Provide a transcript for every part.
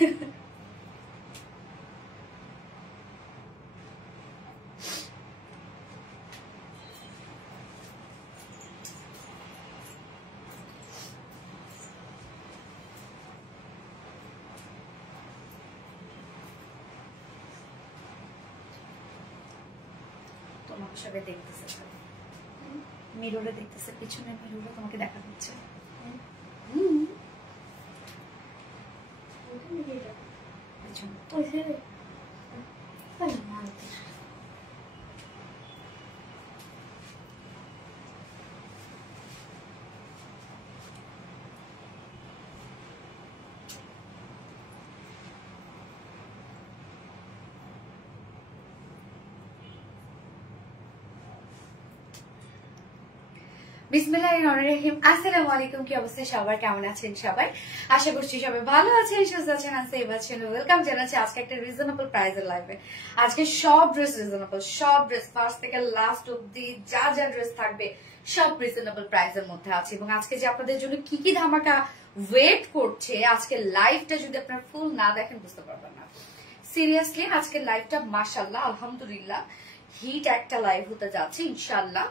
তোমাকে সবাই দেখতেছে, মিররে দেখতেছে, পিছনে মিররে তোমাকে দেখা দিচ্ছে। বিসমিল্লাহিররহমানিররহিম। আসসালামু আলাইকুম, কি অবস্থা সবার, কেমন আছেন সবাই? আশা করছি সবাই ভালো আছেন, সুস্থ আছেন, সেফ আছেন। ওয়েলকাম জানাচ্ছি আজকে একটা রিজনেবল প্রাইসের লাইভে। আজকে সব ড্রেস রিজনেবল, সব ড্রেস ফার্স্ট থেকে লাস্ট অব্দি যা যা ড্রেস থাকবে সব রিজনেবল প্রাইসের মধ্যে আছে। এবং আজকে যে আপনাদের জন্য কি কি ধামাকা ওয়েট করছে, আজকে লাইভটা যদি আপনারা ফুল না দেখেন বুঝতে পারবেন না। সিরিয়াসলি আজকে লাইভটা মাশাআল্লাহ আলহামদুলিল্লাহ হিট একটা লাইভ হতে যাচ্ছে ইনশাআল্লাহ।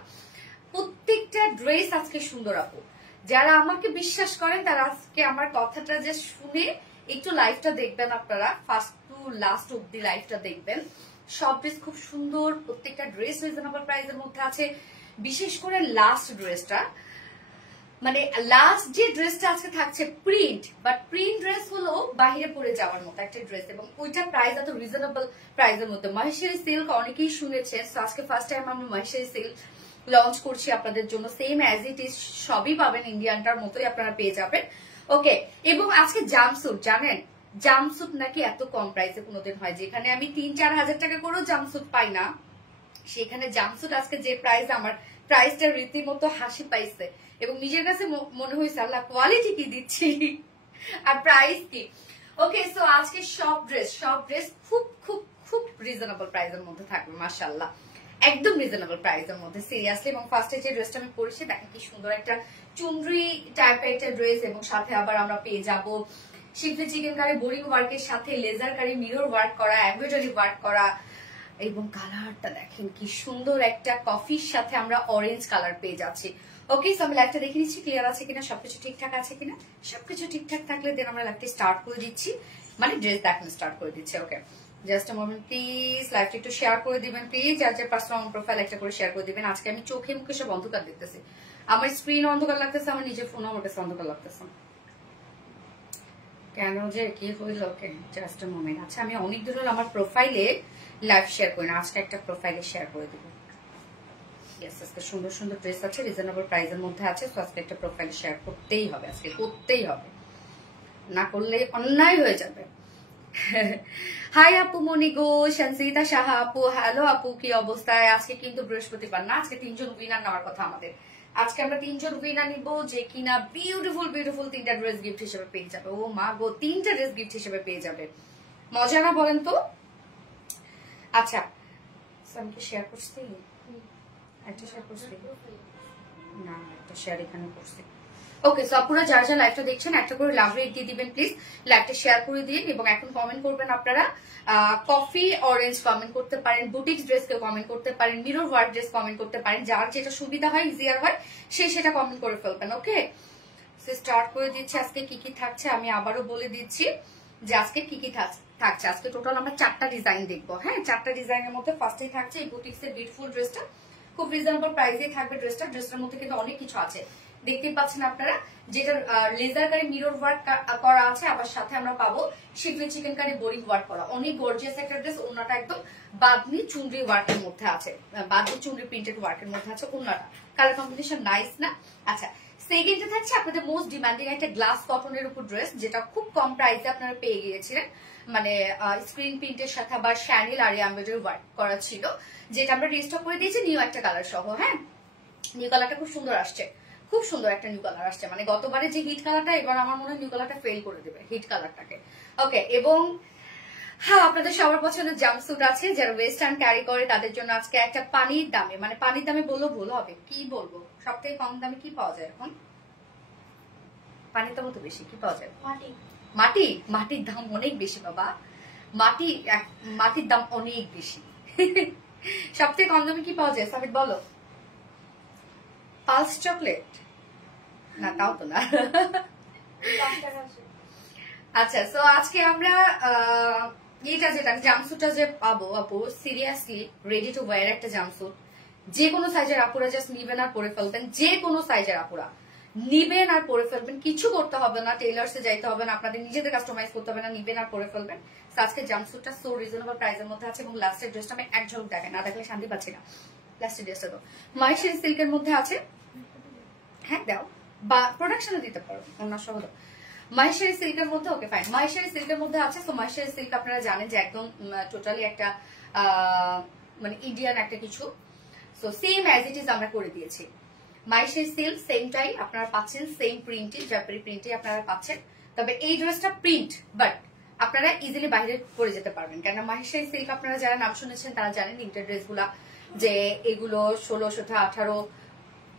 প্রত্যেকটা ড্রেস আজকে সুন্দর আপু, যারা আমাকে বিশ্বাস করেন তারা আজকে আমার কথাটা যে শুনে একটু লাইভটা দেখবেন, আপনারা ফার্স্ট টু লাস্ট অব্দি লাইভটা দেখবেন। সব ড্রেস খুব সুন্দর, প্রত্যেকটা ড্রেস রিজনেবল প্রাইসের মধ্যে আছে। বিশেষ করে লাস্ট ড্রেসটা, মানে লাস্ট যে ড্রেসটা আজকে থাকছে প্রিন্ট, বাট প্রিন্ট ড্রেস হলো বাহিরে পরে যাওয়ার মতো একটা ড্রেস, এবং ওইটা প্রাইস এত রিজনেবল প্রাইসের মধ্যে। মহেশ্বরী সিল্ক অনেকেই শুনেছেন, আজকে ফার্স্ট টাইম আমি মহেশ্বরী সিল্ক লঞ্চ করছি আপনাদের জন্য। সেম অ্যাজ ইট ইজ সবই পাবেন, ইন্ডিয়ানটার মতোই আপনারা পেয়ে যাবেন। ওকে, এবং আজকে জামসুট, জানেন জামসুট নাকি এত কম প্রাইসে কোনোদিন হয়, যেখানে আমি ৩-৪ হাজার টাকা করেও জামসুট পাই না, সেখানে জামসুট আজকে যে প্রাইস, আমার প্রাইসটা রীতিমতো হাসি পাইছে এবং নিজের কাছে মনে হয়েছে আল্লাহ কোয়ালিটি কি দিচ্ছি আর প্রাইস কি। ওকে, সো আজকে সব ড্রেস খুব খুব খুব রিজনেবল প্রাইসের মধ্যে থাকবে মাশাআল্লাহ, একদম রিজনেবল প্রাইসের মধ্যে সিরিয়াসলি। এবং ফার্স্টে যে ড্রেসটা আমি পরেছি দেখেন কি সুন্দর একটা চুনরি টাইপের একটা ড্রেস, এবং সাথে আবার আমরা পেয়ে যাব শিফলি চিকেন কারি বোরিং ওয়ার্কের সাথে লেজার কারি মিরর ওয়ার্ক করা, এমব্রয়ডারি ওয়ার্ক করা, এবং কালারটা দেখেন কি সুন্দর একটা কফির সাথে আমরা অরেঞ্জ কালার পেয়ে যাচ্ছি। ওকে, সো আমি লাইভটা দেখে নিচ্ছি ক্লিয়ার আছে কিনা, সবকিছু ঠিকঠাক আছে কিনা। সবকিছু ঠিকঠাক থাকলে দেন আমরা লাইভটা স্টার্ট করে দিচ্ছি, মানে ড্রেস দেখানো স্টার্ট করে দিচ্ছি। ওকে, জাস্ট আ মোমেন্ট প্লিজ, লাইভটা একটু শেয়ার করে দিবেন প্লিজ, যার যার পার্সোনাল প্রোফাইল একটা করে শেয়ার করে দিবেন। আজকে আমি চোখে মুখে সব অন্ধকার দেখতেছি, আমার স্ক্রিন অন্ধকার লাগতেছে, আমার নিজের ফোন আমার কাছে অন্ধকার লাগতেছে, কেন যে কি হইল। ওকে, জাস্ট আ মোমেন্ট। আচ্ছা, আমি অনেক দূর আমার প্রোফাইলে লাইভ শেয়ার করি না, আজকে একটা প্রোফাইলে শেয়ার করে দিব। আজকে সুন্দর সুন্দর ড্রেস আছে, রিজনেবল প্রাইসের মধ্যে আছে, তো আজকে একটা প্রোফাইল শেয়ার করতেই হবে, আজকে করতেই হবে, না করলে অন্যায় হয়ে যাবে। হাই আপু মনি গো, সঞ্চিতা সাহা আপু, হ্যালো আপু, কি অবস্থায়? আজকে কিন্তু বৃহস্পতিবার না, আজকে 3 জন উইনার নেওয়ার কথা আমাদের। আজকে আমরা 3 জন উইনার নিব, যে কিনা বিউটিফুল বিউটিফুল 3টা ড্রেস গিফট হিসেবে পেয়ে যাবে। ও মা গো, 3টা ড্রেস গিফট হিসেবে পেয়ে যাবে, মজা না বলেন তো? আচ্ছা, আমি কি শেয়ার করছি? একটা শেয়ার করছি না, একটা শেয়ার এখানে করছি। ওকে, সো আপনারা যারা যারা লাইভটা দেখছেন একটা করে লাভ রেট দিয়ে দিবেন প্লিজ, লাইভটা শেয়ার করে দিন। এবং এখন কমেন্ট করবেন আপনারা কফি অরেঞ্জ কমেন্ট করতে পারেন, বুটিক্স ড্রেস কেউ কমেন্ট করতে পারেন, মিরর ওয়ার্ক ড্রেস কমেন্ট করতে পারেন, যার যেটা সুবিধা হয় ইজিয়ার হয় সে সেটা কমেন্ট করে ফেলবেন। ওকে, সো স্টার্ট করে দিচ্ছি। আজকে কি কি থাকছে আমি আবারও বলে দিচ্ছি যে আজকে কি কি থাকছে। আজকে টোটাল আমরা 4টা ডিজাইন দেখবো। হ্যাঁ, 4টা ডিজাইনের মধ্যে ফার্স্টেই থাকছে এই বুটিক্স এর বিউটিফুল ড্রেসটা, খুব রিজনেবল প্রাইসেই থাকবে ড্রেসটা। ড্রেসটার মধ্যে কিন্তু অনেক কিছু আছে, দেখতে পাচ্ছেন আপনারা, যেটা লেজার কারি মিরর ওয়ার্ক করা আছে, আবার সাথে আমরা পাবো শিফলি চিকেন কারি বোরিং ওয়ার্ক করা, অনেক গর্জিয়াস একটা ড্রেস। ওনাটা একদম বাদনি চুনরি ওয়ার্কের মধ্যে আছে, বাদনি চুনরি প্রিন্টেড ওয়ার্কের মধ্যে আছে ওনাটা, কালার কম্বিনেশন নাইস না? আচ্ছা, সেকেন্ডে থাকছে আপনাদের মোস্ট ডিমান্ডিং একটা গ্লাস কটনের উপর ড্রেস, যেটা খুব কম প্রাইসে আপনারা পেয়ে গিয়েছিলেন, মানে স্ক্রিন প্রিন্টের সাথে আবার শ্যানিল আর এমব্রয়ডারি ওয়ার্ক করা ছিল, যেটা আমরা রিস্টক করে দিয়েছি নিউ একটা কালার সহ। হ্যাঁ, নিউ কালারটা খুব সুন্দর আসছে, খুব সুন্দর একটা নিউ কালার আসছে, মানে গতবারে যে হিট কালারটা, এবার আমার মনে হয় নিউ কালারটা ফেল করে দেবে হিট কালারটাকে। ওকে, এবং হ্যাঁ, আপনাদের সবার পছন্দের জাম্পস্যুট আছে, যারা ওয়েস্টার্ন ক্যারি করে তাদের জন্য আজকে একটা পানির দামে, মানে পানির দামে বললেও ভুল হবে, কি বলবো, সব থেকে কম দামে কি পাওয়া যায় এখন? পানির দামও তো বেশি, কি পাওয়া যায়? মাটির দাম অনেক বেশি বাবা, মাটির দাম অনেক বেশি। সবথেকে কম দামে কি পাওয়া যায় সাবিত বলো? পালস চকলেট না, তাও তো না। আচ্ছা, সো আজকে আমরা যেটা জাম্পস্যুটটা যে পাবো আপু, সিরিয়াসলি রেডি টু ওয়্যার একটা জাম্পস্যুট। যে কোনো সাইজের আপুরা জাস্ট নিবেন আর পরে ফেলবেন, যে কোনো সাইজের আপুরা নিবেন আর পরে ফেলবেন, কিছু করতে হবে না, টেইলার্সে যাইতে হবে না, আপনাদের নিজেদের কাস্টমাইজ করতে হবে না, নিবেন আর পরে ফেলবেন। আজকে জাম্পস্যুটটা সো রিজনেবল প্রাইসের মধ্যে আছে এবং লাস্টের ড্রেসটা আমি এক ঝলক দেখাই, না দেখলে শান্তি পাচ্ছি না। লাস্টের ড্রেসটা তো মাইশারি সিল্কের মধ্যে আছে, হ্যাঁ দাও, বা প্রোডাকশনে দিতে পারো অন্য সহজ। মাইশারি সিল্কের মধ্যে, ওকে ফাইন, মাইশারি সিল্কের মধ্যে আছে। তো মাইশারি সিল্ক আপনারা জানেন যে একদম টোটালি একটা মানে ইন্ডিয়ান একটা কিছু, so same as it is আমরা করে দিয়েছি। মাইশারি সিল্ক সেমটাই আপনারা পাচ্ছেন, সেম প্রিন্টই, জাপানি প্রিন্টই আপনারা পাচ্ছেন। তবে এই ড্রেসটা প্রিন্ট, বাট আপনারা ইজিলি বাইরে পরে যেতে পারবেন, কেননা মাইশারি সিল্ক আপনারা যারা নাম শুনেছেন তারা জানেন ইন্টার ড্রেস গুলা যে এগুলো 1600 18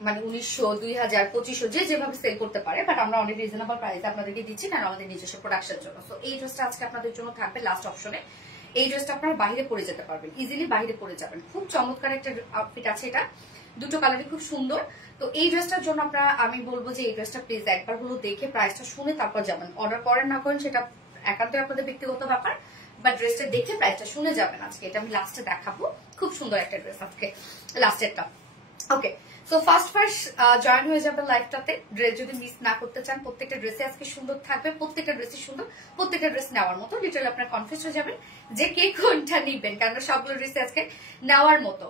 মানে 1900 2000 2500 যে যেভাবে সেল করতে পারে, বাট আমরা অনেক রিজনেবল প্রাইসে আপনাদেরকে দিচ্ছি কারণ আমাদের নিজস্ব প্রোডাকশনের জন্য। সো এই ড্রেসটা আজকে আপনাদের জন্য থাকবে লাস্ট অপশনে। এই ড্রেসটা আপনারা বাইরে পরে যেতে পারবেন, ইজিলি বাইরে পরে যাবেন। খুব চমৎকার একটা আউটফিট আছে, এটা দুটো কালারই খুব সুন্দর। তো এই ড্রেসটার জন্য আপনারা, আমি বলবো যে এই ড্রেসটা প্লিজ একবার হলো দেখে প্রাইসটা শুনে তারপর যাবেন। অর্ডার করেন না করেন সেটা একান্তই আপনাদের ব্যক্তিগত ব্যাপার, বাট ড্রেসটা দেখে প্রাইসটা শুনে যাবেন। আজকে এটা আমি লাস্টে দেখাবো, খুব সুন্দর একটা ড্রেস আজকে লাস্টেরটা। ওকে, সো ফার্স্ট জয়েন হয়ে যাবেন লাইভটাতে। ড্রেস যদি মিস না করতে চান, প্রত্যেকটা ড্রেসে আজকে সুন্দর থাকবে, প্রত্যেকটা ড্রেসই সুন্দর, প্রত্যেকটা ড্রেস নেওয়ার মতো। লিটারালি আপনার কনফিউজ হয়ে যাবেন যে কে কোনটা নিবেন, কারণ সবগুলো ড্রেসে আজকে নেওয়ার মতো।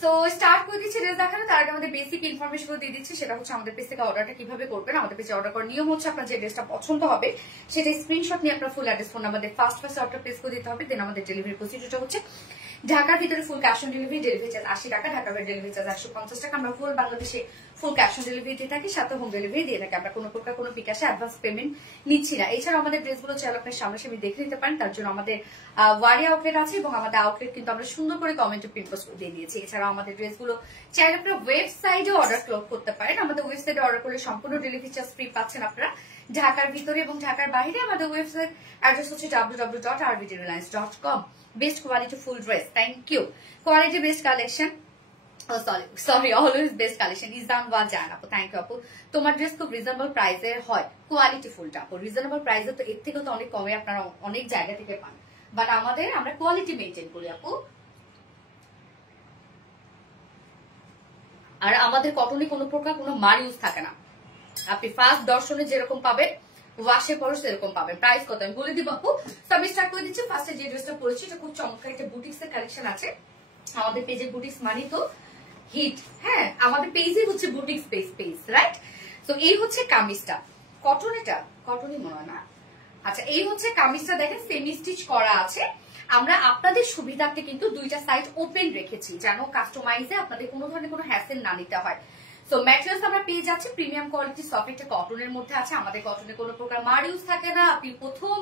সো স্টার্ট করে দিচ্ছি ড্রেস দেখানো, তার আগে আমাদের বেসিক ইনফরমেশন দিয়ে দিচ্ছি, সেটা হচ্ছে আমাদের পেজ থেকে অর্ডারটা কিভাবে করবেন। আমাদের পেজে অর্ডার করার নিয়ম হচ্ছে আপনার যে ড্রেসটা পছন্দ হবে সেটা স্ক্রিনশট নিয়ে আপনার full address phone number first order place করে দিতে হবে। দেন আমাদের ডেলিভারি প্রসিডিউরটা হচ্ছে ঢাকার ভিতরে full cash on delivery, delivery charge 80 টাকা, ঢাকার বাইরে ডেলিভারি চার্জ 150 টাকা। আমরা ফুল বাংলাদেশে ফুল ক্যাশ অন ডেলিভারি দিয়ে থাকি, সাথে হোম ডেলিভারি দিয়ে থাকি। আমরা কোনো প্রকার কোনো বিকাশে অ্যাডভান্স পেমেন্ট নিচ্ছি না। এছাড়া আমাদের ড্রেসগুলো চাইলে আপনার সামনাসামনি দেখে নিতে পারেন, তার জন্য আমাদের ওয়ারি আউটলেট আছে এবং আমাদের আউটলেট কিন্তু আমরা সুন্দর করে কমেন্টে প্রিন্ট পোস্ট দিয়ে দিয়েছি। এছাড়াও আমাদের ড্রেসগুলো চাইলে আপনারা ওয়েবসাইটে অর্ডার করতে পারেন। আমাদের ওয়েবসাইটে অর্ডার করলে সম্পূর্ণ ডেলিভারি চার্জ ফ্রি পাচ্ছেন আপনারা ঢাকার ভিতরে এবং ঢাকার বাইরে। আমাদের ওয়েবসাইট অ্যাড্রেস হচ্ছে www.rbdreliance.com। Best quality full dress, thank you. Quality best collection, sorry always best collection ইজান ওয়া জান আপু, থ্যাংক ইউ আপু। তোমার ড্রেস খুব রিজনেবল প্রাইসে হয়, কোয়ালিটি ফুলটা আপু রিজনেবল প্রাইসে, তো এর থেকে তো অনেক কমে আপনারা অনেক জায়গা থেকে পান, বাট আমরা কোয়ালিটি মেনটেন করি আপু। আর আমাদের কটনে কোনো প্রকার কোনো মার ইউজ থাকে না। আপনি ফার্স্ট দর্শনে যেরকম পাবেন ওয়াশের পরও সেরকম পাবেন। প্রাইস কত আমি বলে দিব আপু। তো আমি স্টার্ট করে দিচ্ছি। ফার্স্টে যে ড্রেসটা পরেছি এটা খুব চমৎকার একটা বুটিক্স এর কালেকশন আছে। আমাদের পেজে বুটিক্স মানে তো হিট, হ্যাঁ আমাদের পেজে হচ্ছে বুটিক্স পেজ, রাইট? তো এই হচ্ছে কামিজটা, কটন, এটা কটনই মনে হয় না। আচ্ছা, এই হচ্ছে কামিজটা, দেখেন সেমি স্টিচ করা আছে। আমরা আপনাদের সুবিধার্থে কিন্তু দুইটা সাইড ওপেন রেখেছি, যেন কাস্টমাইজে আপনাদের কোনো ধরনের কোনো হ্যাসেল না নিতে হয়। সো ম্যাটেরিয়ালস আমরা পেয়ে যাচ্ছি প্রিমিয়াম কোয়ালিটি সফট একটা কটনের মধ্যে আছে। আমাদের কটনে কোনো প্রকার মার ইউজ থাকে না। আপনি প্রথম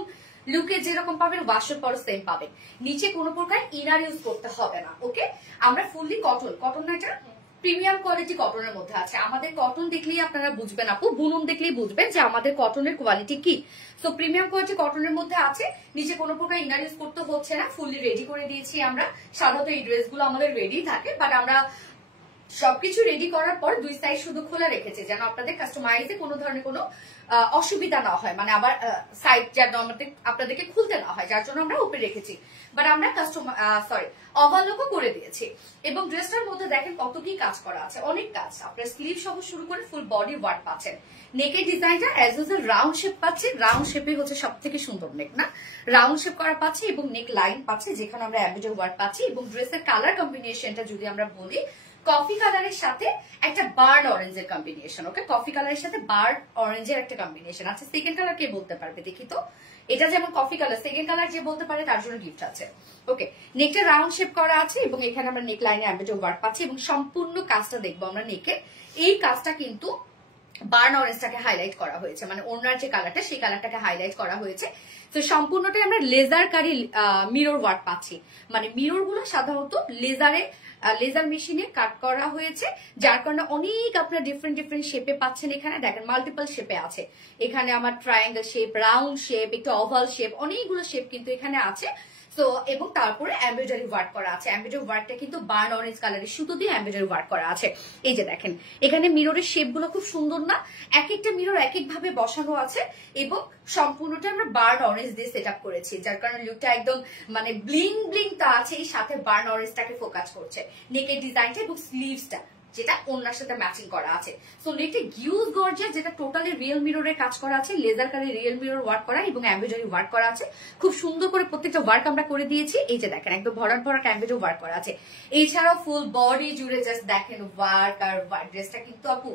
লুকে যেরকম পাবেন ওয়াশের পর সেম পাবেন, নিচে কোনো প্রকার ইনার ইউজ করতে হবে না। ওকে, আমরা ফুললি কটন না, এটা প্রিমিয়াম কোয়ালিটি কটনের মধ্যে আছে। আমাদের কটন দেখলেই আপনারা বুঝবেন আপু, বুনন দেখলেই বুঝবেন যে আমাদের কটনের কোয়ালিটি কি। সো প্রিমিয়াম কোয়ালিটি কটনের মধ্যে আছে, নিচে কোনো প্রকার ইনার ইউজ করতে হচ্ছে না, ফুললি রেডি করে দিয়েছি আমরা। সাধারণত এই ড্রেসগুলো আমাদের রেডি থাকে, বাট আমরা সবকিছু রেডি করার পর দুই সাইড শুধু খোলা রেখেছে, যেন আপনাদের কাস্টমাইজে কোনো ধরনের কোনো অসুবিধা না হয়, মানে আবার সাইড যেন আপনাদেরকে খুলতে না হয়, যার জন্য আমরা ওপেন রেখেছি। বাট আমরা ওভারলকও করে দিয়েছি। এবং ড্রেসটার মধ্যে দেখেন কত কি কাজ করা আছে, অনেক কাজ। আপনার স্লিভ সহ শুরু করে ফুল বডি ওয়ার্ক পাচ্ছেন। নেকের ডিজাইনটা অ্যাজ ইউজুয়াল রাউন্ড শেপ পাচ্ছে, রাউন্ড শেপে হচ্ছে সব থেকে সুন্দর নেক, না রাউন্ড শেপ করা পাচ্ছে এবং নেক লাইন পাচ্ছে, যেখানে আমরা অ্যাম্বিডো ওয়ার্ক পাচ্ছি। এবং ড্রেসের কালার কম্বিনেশনটা যদি আমরা বলি, কফি কালারের সাথে একটা বার্ড অরেঞ্জের কম্বিনেশন। ওকে, কফি কালারের সাথে বার্ড অরেঞ্জের একটা কম্বিনেশন আছে। সেকেন্ড কালার কে বলতে পারবে দেখি তো? এটা যেমন কফি কালার, সেকেন্ড কালার যে বলতে পারে তার জন্য গিফট আছে। ওকে, নেকটা রাউন্ড শেপ করা আছে এবং এখানে আমরা নেক লাইনে অ্যাম্বিডো ওয়ার্ক পাচ্ছি। এবং সম্পূর্ণ কাজটা দেখবো আমরা নেকে, এই কাজটা কিন্তু বার্ন অরেঞ্জটাকে হাইলাইট করা হয়েছে, মানে ওনার যে কালারটা সেই কালারটাকে হাইলাইট করা হয়েছে। তো সম্পূর্ণটাই আমরা লেজার কারি মিরর ওয়ার্ক পাচ্ছি, মানে মিরর গুলো সাধারণত লেজারে লেজার মেশিনে কাট করা হয়েছে, যার কারণে অনেক আপনার ডিফারেন্ট শেপে পাচ্ছেন। এখানে দেখেন মাল্টিপল শেপে আছে, এখানে আমার ট্রায়াঙ্গেল শেপ, রাউন্ড শেপ, একটু ওভাল শেপ, অনেকগুলো শেপ কিন্তু এখানে আছে। তো এবং তারপরে এমব্রয়ডারি ওয়ার্ক করা আছে। এমব্রয়ডারি ওয়ার্কটা কিন্তু বার্ন অরেঞ্জ কালারের সুতো দিয়ে এমব্রয়ডারি ওয়ার্ক করা আছে। এই যে দেখেন এখানে মিররের শেপ গুলো খুব সুন্দর না, এক একটা মিরর এক এক ভাবে বসানো আছে এবং সম্পূর্ণটা আমরা বার্ন অরেঞ্জ দিয়ে সেট আপ করেছি, যার কারণে লুকটা একদম মানে ব্লিং ব্লিং তা আছে, এই সাথে বার্ন অরেঞ্জটাকে ফোকাস করছে। নেকের ডিজাইনটা এবং স্লিভসটা যেটা ওনার সাথে ম্যাচিং করা আছে। সো নেটে হিউজ গর্জিয়াস, যেটা টোটালি রিয়েল মিররের কাজ করা আছে, লেজার কারে রিয়েল মিরর ওয়ার্ক করা এবং এমব্রয়ডারি ওয়ার্ক করা আছে। খুব সুন্দর করে প্রত্যেকটা ওয়ার্ক আমরা করে দিয়েছি। এই যে দেখেন একদম ভরাট এমব্রয়ডারি ওয়ার্ক করা আছে। এছাড়াও ফুল বডি জুড়ে জাস্ট দেখেন ওয়ার্ক আর ড্রেসটা কিন্তু আপু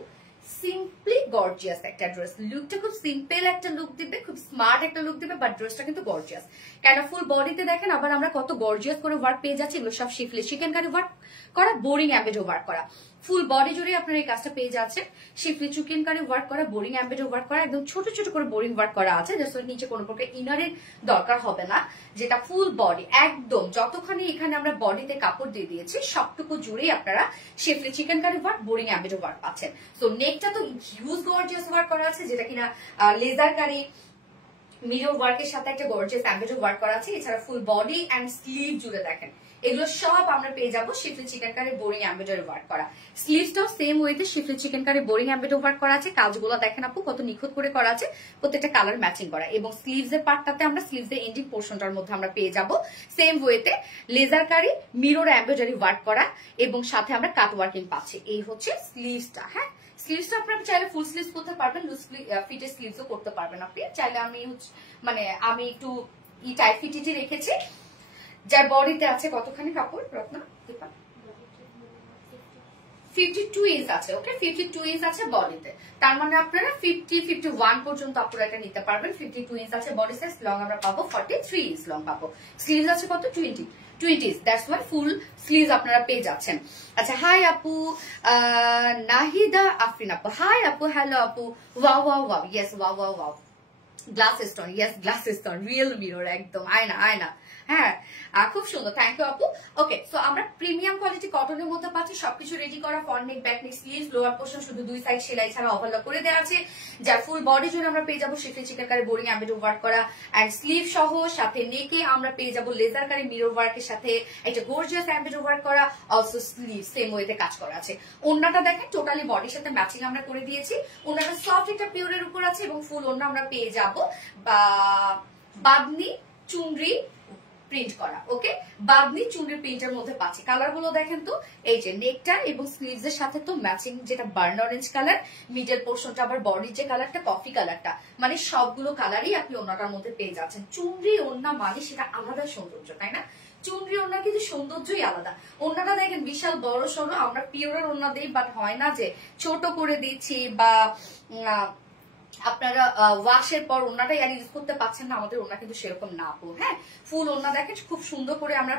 সিম্পলি গর্জিয়াস একটা ড্রেস। লুকটা খুব সিম্পল একটা লুক দিবে, খুব স্মার্ট একটা লুক দিবে, বাট ড্রেসটা কিন্তু গর্জিয়াস। কেন ফুল বডিতে দেখেন আবার আমরা কত গর্জিয়াস করে ওয়ার্ক পেয়ে যাচ্ছি। এগুলো সব শিফলি চিকেনকারি ওয়ার্ক করা, বোরিং এমব্রয়ডারি ওয়ার্ক করা। ফুল বডি জুড়ে আপনারা এই কাজটা পেয়ে যাচ্ছেন। শিফলি চিকেনকারি ওয়ার্ক করা, বোরিং এমব্রয়ডারি ওয়ার্ক করা, একদম ছোট ছোট করে বোরিং ওয়ার্ক করা আছে, জাস্ট নিচে কোনো প্রকার ইনারের দরকার হবে না। যেটা ফুল বডি একদম যতখানি এখানে আমরা বডিতে কাপড় দিয়ে দিয়েছি সবটুকু জুড়েই আপনারা শিফলি চিকেনকারি ওয়ার্ক, বোরিং এমব্রয়ডারি ওয়ার্ক পাচ্ছেন। সো নেকটা তো হিউজ গর্জিয়াস ওয়ার্ক করা আছে, যেটা কিনা লেজার কারি মিরর ওয়ার্কের সাথে একটা গর্জিয়াস এমব্রয়ডারি ওয়ার্ক করা আছে। এছাড়া ফুল বডি এন্ড স্লিভ জুড়ে দেখেন এগুলো সব আমরা পেয়ে যাবো শিফলি চিকেনকারি বোরিং এমব্রয়ডারি ওয়ার্ক করা। স্লিভসটাও সেম ওয়েতে শিফলি চিকেনকারি বোরিং এমব্রয়ডারি ওয়ার্ক করা আছে। কাজগুলো দেখেন আপু কত নিখুঁত করে করা আছে, প্রত্যেকটা কালার ম্যাচিং করা। এবং স্লিভস এর পার্টটাতে আমরা স্লিভস এর এন্ডিং পোর্শনটার মধ্যে আমরা পেয়ে যাবো সেম ওয়েতে লেজার কারি মিরর এমব্রয়ডারি ওয়ার্ক করা এবং সাথে আমরা কাট ওয়ার্কিং পাচ্ছি। এই হচ্ছে স্লিভসটা। হ্যাঁ, স্লিভসটা আপনারা চাইলে ফুল স্লিভস করতে পারবেন, লুজ ফিটের স্লিভসও করতে পারবেন আপনি চাইলে। আমি একটু টাইট ফিটিটি রেখেছি, যার বডিতে আছে কতখানি কাপড় রত্না 52 ইঞ্চ আছে। ওকে, 52 ইঞ্চ আছে বডিতে, তার মানে আপনারা 51 পর্যন্ত আপনারা এটা নিতে পারবেন। 52 ইঞ্চ আছে বডি সাইজ, লং আমরা পাবো 43 ইঞ্চ লং পাবো। স্লিভস আছে কত 20, দ্যাটস ওয়াই ফুল স্লিভস আপনারা পেয়ে যাচ্ছেন। আচ্ছা, হাই আপু নাহিদা আফরিন আপু, হাই আপু, হ্যালো আপু, wow wow wow, yes wow wow wow, glass stone, yes glass stone, real mirror, একদম আয়না। হ্যাঁ, খুব সুন্দর, থ্যাংক ইউ আপু। ওকে, সো আমরা প্রিমিয়াম কোয়ালিটি কটনের মধ্যে পাচ্ছি, সবকিছু রেডি করা, ফ্রন্ট নেক, back neck, sleeves, lower portion শুধু দুই সাইড সেলাই ছাড়া ওভারলক করে দেওয়া আছে। যার ফুল বডি জুড়ে আমরা পেয়ে যাবো শিফলি চিকেনকারি বোরিং এমব্রয়ডারি ওয়ার্ক করা এন্ড স্লিভ সহ, সাথে নেকে আমরা পেয়ে যাবো লেজার কারি মিরর ওয়ার্কের সাথে একটা গর্জিয়াস এমব্রয়ডারি ওয়ার্ক করা, অলসো স্লিভ সেম ওয়েতে কাজ করা আছে। ওন্নাটা দেখেন টোটালি বডির সাথে ম্যাচিং আমরা করে দিয়েছি। ওন্নাটা সফট একটা পিওরের উপর আছে এবং ফুল ওন্না আমরা পেয়ে যাবো বাদনি চুনরি প্রিন্ট করা। ওকে, বাদনি চুনরি প্রিন্টের মধ্যে পাচ্ছি। কালার গুলো দেখেন তো, এই যে নেকটা এবং স্লিভস এর সাথে তো ম্যাচিং, যেটা বার্ন অরেঞ্জ কালার, মিডল পোর্শনটা আবার বডির যে কালারটা কফি কালারটা, মানে সবগুলো কালারই আপনি ওন্নাটার মধ্যে পেয়ে যাচ্ছেন। চুনরি ওন্না মানে সেটা আলাদা সৌন্দর্য, তাই না? চুনরি ওন্না কিন্তু সৌন্দর্যই আলাদা। ওন্নাটা দেখেন বিশাল বড় সড়ো, আমরা পিওরের ওন্না দিই, বাট হয় না যে ছোট করে দিচ্ছি বা আপনারা ওয়াশের পর ওন্নাটাই আর ইউজ করতে পারছেন না। আমাদের ওন্না কিন্তু সেরকম না আপু। হ্যাঁ, ফুল ওন্না দেখেন খুব সুন্দর করে আমরা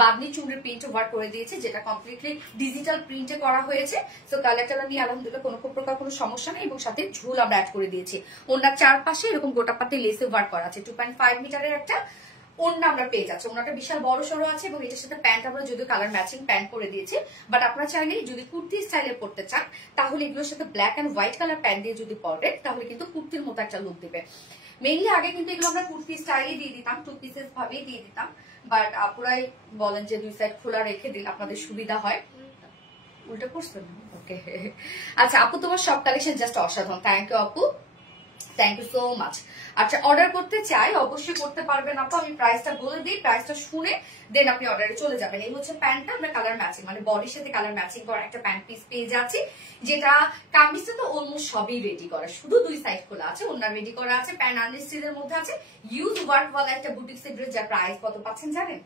বাদনি চুনরি প্রিন্ট ওয়ার্ক করে দিয়েছি, যেটা কমপ্লিটলি ডিজিটাল প্রিন্টে করা হয়েছে। সো কালারটা নিয়ে আলহামদুলিল্লাহ কোনো প্রকার কোনো সমস্যা নেই এবং সাথে ঝুল আমরা অ্যাড করে দিয়েছি। ওন্নার চারপাশে এরকম গোটা পাতে লেসে ওয়ার্ক করা আছে। 2.5 মিটারের একটা ওন্না আমরা পেয়ে যাচ্ছি। ওন্নাটা বিশাল বড় সড়ো আছে এবং এটার সাথে প্যান্ট আমরা যদিও কালার ম্যাচিং প্যান্ট করে দিয়েছি, বাট আপনারা চাইলে যদি কুর্তি স্টাইলে পড়তে চান তাহলে এগুলোর সাথে black and white colour pant দিয়ে যদি পরেন তাহলে কিন্তু কুর্তির মতো একটা লুক দিবে। মেইনলি আগে কিন্তু এগুলো আমরা কুর্তি স্টাইলে দিয়ে দিতাম, 2 পিসেস ভাবেই দিয়ে দিতাম, বাট আপুরাই বলেন যে দুই সাইড খোলা রেখে দিন আপনাদের সুবিধা হয়। উল্টা করছেন? ওকে, আচ্ছা আপু তোমার সব কালেকশন জাস্ট অসাধারণ, থ্যাংক ইউ আপু, থ্যাংক ইউ সো মাচ। আচ্ছা, অর্ডার করতে চাই অবশ্যই করতে পারবেন আপু। আমি প্রাইসটা বলে দিই, প্রাইসটা শুনে দেন আপনি অর্ডারে চলে যাবেন। এই হচ্ছে প্যান্টটা, আমরা কালার ম্যাচিং মানে বডির সাথে কালার ম্যাচিং করা একটা প্যান্ট পিস পেয়ে যাচ্ছি, যেটা কামিজটা তো অলমোস্ট সবই রেডি করা, শুধু দুই সাইড খোলা আছে, ওনার রেডি করা আছে, প্যান্ট আনস্টিলের মধ্যে আছে, ইউজ ওয়ার্ক ওয়ালা একটা বুটিক্সের ড্রেস। যার প্রাইস কত পাচ্ছেন জানেন?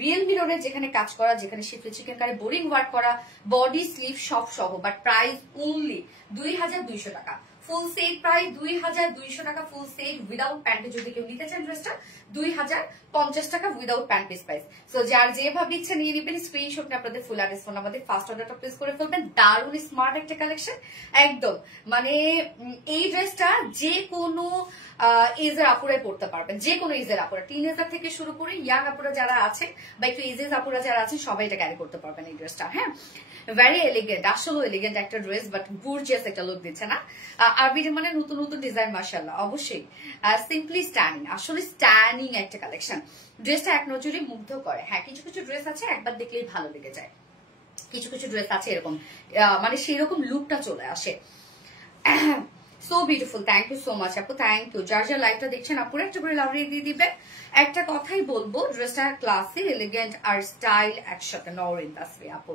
রিয়েল মিররে যেখানে কাজ করা, যেখানে শিফলি চিকেনকারি বোরিং ওয়ার্ক করা, বডি স্লিভ সব সহ, বাট প্রাইস অনলি 2200 টাকা। ফুল সেট প্রায় 2200 টাকা ফুল সেট উইদাউট প্যান্টে যদি কেউ নিতে চান ড্রেসটা 2050 টাকা without pant piece price. So যার যেভাবে ইচ্ছা নিয়ে নেবেন, স্ক্রিনশট নিয়ে আপনাদের ফুল অ্যাড্রেস ফোন আমাদের ফার্স্ট অর্ডারটা প্লেস করে ফেলবেন। দারুণ স্মার্ট একটা কালেকশন একদম, মানে এই ড্রেসটা যে কোনো এজের আপুরাই পড়তে পারবেন, যে কোনো এজের আপুরা, টিনেজার থেকে শুরু করে ইয়াং আপুরা যারা আছে বা একটু এজেস আপুরা যারা আছেন সবাই এটা ক্যারি করতে পারবেন এই ড্রেসটা। হ্যাঁ, ভেরি এলিগেন্ট, আসলে এলিগেন্ট একটা ড্রেস, বাট গর্জিয়াস একটা লুক দিচ্ছে না? আরবির মানে নতুন নতুন ডিজাইন, মাশাআল্লাহ, অবশ্যই সিম্পলি স্ট্যান্ডিং, আসলে স্ট্যান্ডিং একটা কালেকশন। ড্রেসটা এক নজরে মুগ্ধ করে। হ্যাঁ, কিছু কিছু ড্রেস আছে একবার দেখলেই ভালো লেগে যায়, কিছু কিছু ড্রেস আছে এরকম মানে সেই রকম লুকটা চলে আসে। So beautiful, thank you so much আপু, থ্যাংক ইউ। যার যার লাইভটা দেখছেন আপুরা একটা করে লাভ দিয়ে দিবে। একটা কথাই বলবো, ড্রেসটা ক্লাসি, এলিগেন্ট আর স্টাইল একসাথে, নওরিন তাসফি আপু।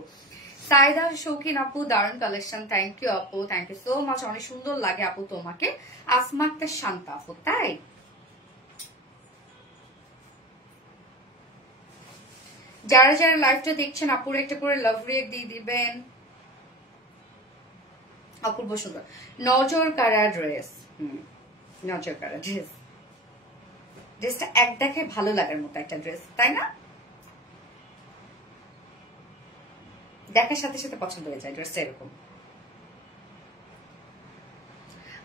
সাইদা শৌখিন আপু, দারুণ কালেকশন, থ্যাংক ইউ আপু, থ্যাংক ইউ সো মাচ, অনেক সুন্দর লাগে আপু তোমাকে। আসমাকটা শান্ত আপু, তাই যারা যারা লাইভটা দেখছেন আপুরা একটা করে লাভ রিয়েক্ট দিয়ে দিবেন। অপূর্ব সুন্দর নজর কারা ড্রেস, নজর কারা ড্রেস, ড্রেসটা এক দেখে ভালো লাগার মতো একটা ড্রেস, তাই না? দেখার সাথে সাথে পছন্দ হয়ে যায় ড্রেসটা এরকম।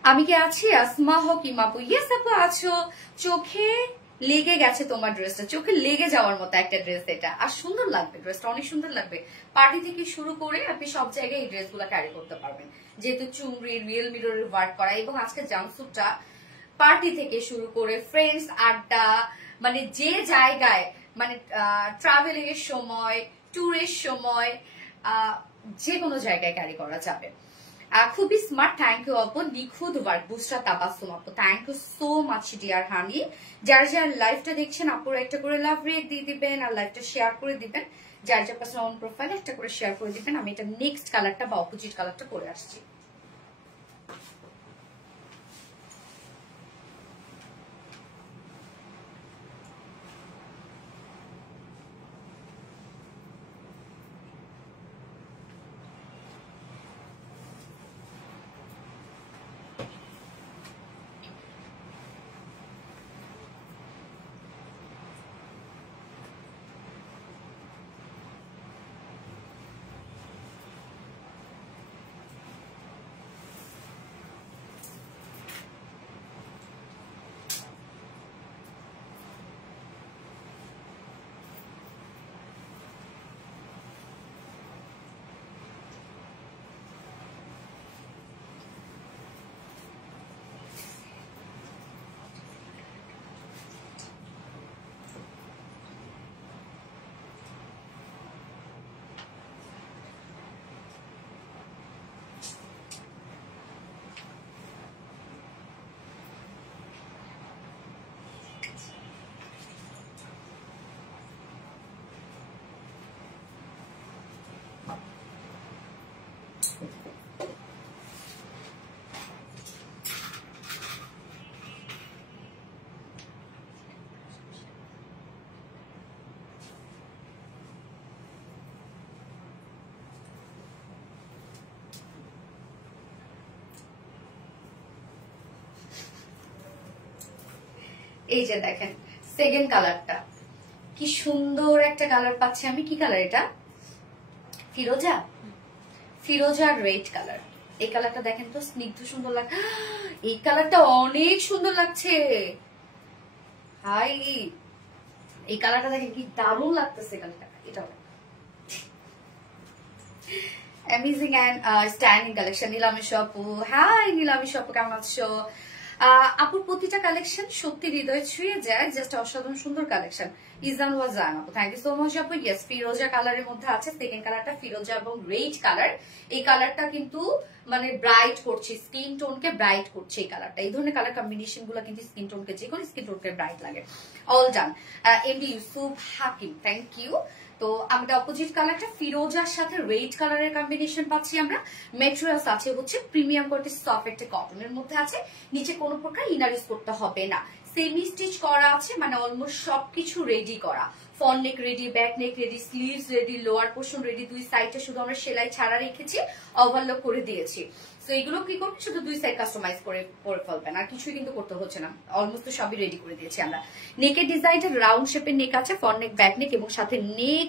আমি কি আছি? আসমা হকিম আপু, ইয়েস আপু আছো। চোখে লেগে গেছে তোমার ড্রেসটা, চোখে লেগে যাওয়ার মতো একটা ড্রেস এটা, আর সুন্দর লাগবে, ড্রেসটা অনেক সুন্দর লাগবে। পার্টি থেকে শুরু করে আপনি সব জায়গায় এই ড্রেসগুলো ক্যারি করতে পারবেন, যেহেতু চুমড়ি রিয়েল মিররের ওয়ার্ক করা, এবং আজকে জাম্পস্যুটটা পার্টি থেকে শুরু করে ফ্রেন্ডস আড্ডা, মানে যে জায়গায়, মানে ট্রাভেলিং এর সময়, ট্যুরের সময়, যে কোনো জায়গায় ক্যারি করা যাবে। খুবই স্মার্ট, থ্যাংক ইউ আপু। নিখুঁত ওয়ার্ক, বুস্টা তাবাসসুম আপু, thank you so much dear honey. যার যার লাইভটা দেখছেন আপুরা একটা করে লাভ রিয়েক্ট দিয়ে দিবেন আর লাইভটা শেয়ার করে দিবেন। যার যার পার্সোনাল অন প্রোফাইলে একটা করে শেয়ার করে দিবেন। আমি এটা নেক্সট কালারটা বা অপোজিট কালারটা করে আসছি। এই যে দেখেন সেকেন্ড কালারটা, কি সুন্দর একটা কালার পাচ্ছি আমি। কি কালার এটা? ফিরোজা, ফিরোজা রেড কালার। এই কালারটা দেখেন তো, স্নিগ্ধ সুন্দর লাগে। এই কালারটা অনেক সুন্দর লাগছে। হাই, এই কালারটা দেখেন কি দারুণ লাগতেছে কালারটা। এটা অ্যামেজিং এন্ড স্ট্যান্ডিং কালেকশন। নীলামিশ আপু, হাই নীলামিশ আপু, কেমন আছো? আপুর প্রতিটা কালেকশন সত্যি হৃদয় ছুঁয়ে যায়, জাস্ট অসাধারণ সুন্দর কালেকশন। ইজান ওয়াজান আপু, থ্যাংক ইউ সো মাচ আপু। ইয়েস, ফিরোজা কালারের মধ্যে আছে। সেকেন্ড কালারটা ফিরোজা এবং রেড কালার। এই কালারটা কিন্তু মানে ব্রাইট করছে, স্কিন টোনকে ব্রাইট করছে এই কালারটা। এই ধরনের কালার কম্বিনেশন গুলো কিন্তু স্কিন টোনকে, যে কোনো স্কিন টোনকে ব্রাইট লাগে। All done. MD Yusuf Hakim, thank you. তো আমাদের অপোজিট কালারটা ফিরোজার সাথে রেড কালারের কম্বিনেশন পাচ্ছি আমরা। মেটেরিয়ালস আছে হচ্ছে প্রিমিয়াম কোয়ালিটি সফট একটা কটনের মধ্যে আছে। নিচে কোনো প্রকার ইনার ইউজ করতে হবে না, সেমি স্টিচ করা আছে, মানে অলমোস্ট সবকিছু রেডি করা। ফ্রন্ট নেক ready, back neck ready, sleeves ready, lower portion ready. দুই সাইডে শুধু আমরা সেলাই ছাড়া রেখেছি, ওভারলক করে দিয়েছি। তো এগুলো কি করবে, শুধু 2 সাইড কাস্টমাইজ করে ফেলবেন, আর কিছুই কিন্তু করতে হচ্ছে না। অলমোস্ট সবই রেডি করে দিয়েছি আমরা। নেকের ডিজাইনটা রাউন্ড শেপের নেক আছে, ফ্রন্ট নেক, ব্যাক নেক, এবং সাথে নেক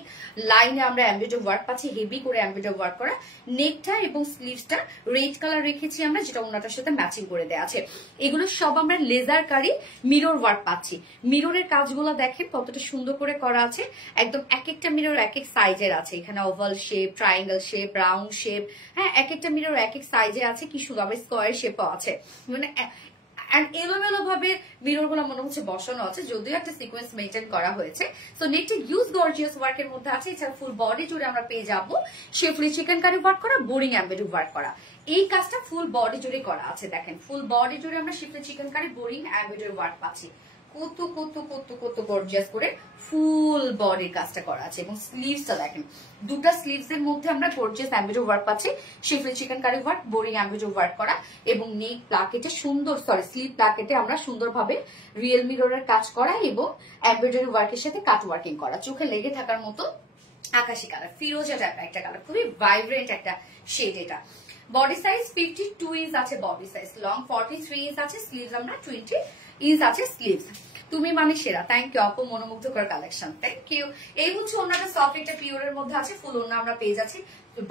লাইনে আমরা এমব্রয়ডারি ওয়ার্ক পাচ্ছি, হেভি করে এমব্রয়ডারি ওয়ার্ক করা। নেকটা এবং স্লিভসটা রেড কালার রেখেছি আমরা, যেটা ওনাটার সাথে ম্যাচিং করে দেওয়া আছে। এগুলো সব আমরা লেজার কারি মিরর ওয়ার্ক পাচ্ছি। মিররের কাজগুলো দেখেন কতটা সুন্দর করে করা আছে, একদম এক একটা মিরর এক এক সাইজের আছে। এখানে oval shape, triangle shape, round shape, হ্যাঁ এক একটা মিরর এক এক সাইজে আছে, কি সুন্দর। আবার স্কোয়ার শেপও আছে, মানে এলোমেলো ভাবে মিরর গুলো মনে হচ্ছে বসানো আছে, যদিও একটা সিকোয়েন্স মেনটেন করা হয়েছে। সো নেকটা ইউজ গর্জিয়াস ওয়ার্কের মধ্যে আছে। এছাড়া ফুল বডি জুড়ে আমরা পেয়ে যাবো শেফলি চিকেন কারি ওয়ার্ক করা, বোরিং এমব্রয়ডারি ওয়ার্ক করা। এই কাজটা ফুল বডি জুড়ে করা আছে, দেখেন ফুল বডি জুড়ে আমরা schiffli chikankari boring embroidery work পাচ্ছি। কত কত কত কত গর্জিয়াস করে ফুল বডির কাজটা করা আছে। এবং স্লিভসটা দেখেন, দুটা স্লিভস এর মধ্যে আমরা গর্জিয়াস এমব্রয়ডারি ওয়ার্ক পাচ্ছি, schiffli chikankari work, boring embroidery work করা। এবং নেক প্লাকেটে সুন্দর, সরি স্লিভ প্লাকেটে আমরা সুন্দরভাবে রিয়েল মিররের কাজ করা এবং এমব্রয়ডারি ওয়ার্কের সাথে কাট ওয়ার্কিং করা। চোখে লেগে থাকার মতো আকাশি কালার, ফিরোজা টাইপের একটা কালার, খুবই ভাইব্রেন্ট একটা শেড এটা। বডি সাইজ 52 ইঞ্চ আছে, বডি সাইজ লং 43 ইঞ্চ আছে, স্লিভস আমরা 20 ইঞ্চ আছে স্লিভস। তুমি মানে সেরা, থ্যাংক ইউ আপু, মনোমুগ্ধকর কালেকশন, থ্যাংক ইউ। এই হচ্ছে ওনাটা সফট একটা পিওরের মধ্যে আছে, ফুল ওনা আমরা পেয়ে যাচ্ছি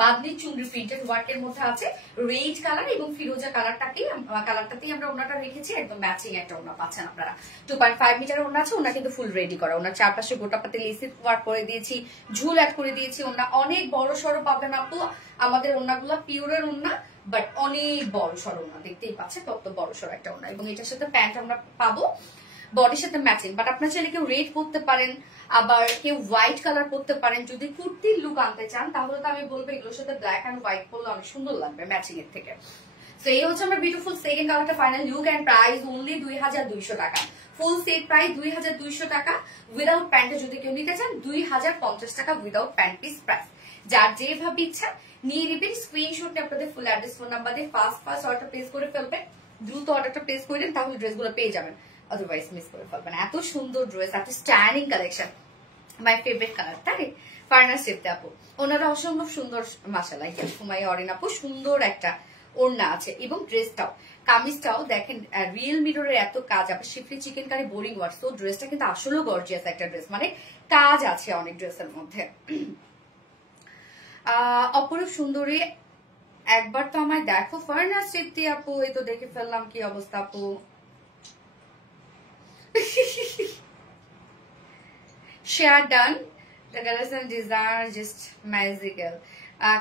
বাদনি চুনরি প্রিন্টেড ওয়ার্কের মধ্যে আছে, রেড কালার এবং ফিরোজা কালারটাতেই আমরা ওনাটা রেখেছি, একদম ম্যাচিং একটা ওনা পাচ্ছেন আপনারা। 2.5 মিটারের ওনা আছে, ওনা কিন্তু ফুল রেডি করা। ওনার চারপাশে গোটাপাতে লেসিস ওয়ার্ক করে দিয়েছি, ঝুল অ্যাড করে দিয়েছি। ওনা অনেক বড় সড়ো পাবেন আপু, আমাদের ওনাগুলো পিওরের ওনা, বাট অনেক বড় সড়ো ওনা, দেখতেই পাচ্ছে কত বড় সড়ো একটা ওনা। এবং এটার সাথে প্যান্ট আমরা পাবো বডির সাথে ম্যাচিং, বাট আপনার চাইলে কেউ রেড পরতে পারেন, আবার কেউ হোয়াইট কালার পরতে পারেন। যদি কুর্তির লুক আনতে চান তাহলে তো আমি বলবো এগুলোর সাথে ব্ল্যাক এন্ড হোয়াইট পরলে অনেক সুন্দর লাগবে ম্যাচিং এর থেকে। তো এই হচ্ছে আমরা বিউটিফুল সেকেন্ড কালারটা final look, and price only 2200 টাকা। ফুল সেট প্রাইস 2200 টাকা। উইদাউট প্যান্টে যদি কেউ নিতে চান 2050 টাকা উইদাউট প্যান্ট পিস প্রাইস। যার যেভাবে ইচ্ছা নিয়ে নেবেন, স্ক্রিনশট নিয়ে আপনাদের ফুল অ্যাড্রেস ফোন নাম্বার দিয়ে ফাস্ট অর্ডার প্লেস করে ফেলবেন। দ্রুত অর্ডারটা প্লেস করে দেন, তাহলে ড্রেসগুলো পেয়ে যাবেন, আদারওয়াইজ মিস করে ফেলবেন। এত সুন্দর ড্রেস, এত standing collection, my favourite colour, তাই ফার্নাস শেপতে আপু। ওনারা অসম্ভব সুন্দর, মাশাআল্লাহ সুমাইয়া অরিন আপু, সুন্দর একটা ওড়না আছে। এবং ড্রেসটাও, কামিজটাও দেখেন রিয়েল মিররের এত কাজ, আবার শিফলি চিকেন কারি বোরিং ওয়ার্ক। তো ড্রেসটা কিন্তু আসলেও গর্জিয়াস একটা ড্রেস, মানে কাজ আছে অনেক ড্রেসের মধ্যে। অপরূপ সুন্দরী, একবার তো আমায় দেখো ফার্নাস শেপতে আপু। এই তো দেখে ফেললাম, কি অবস্থা আপু। Share done. The colors and design are just magical.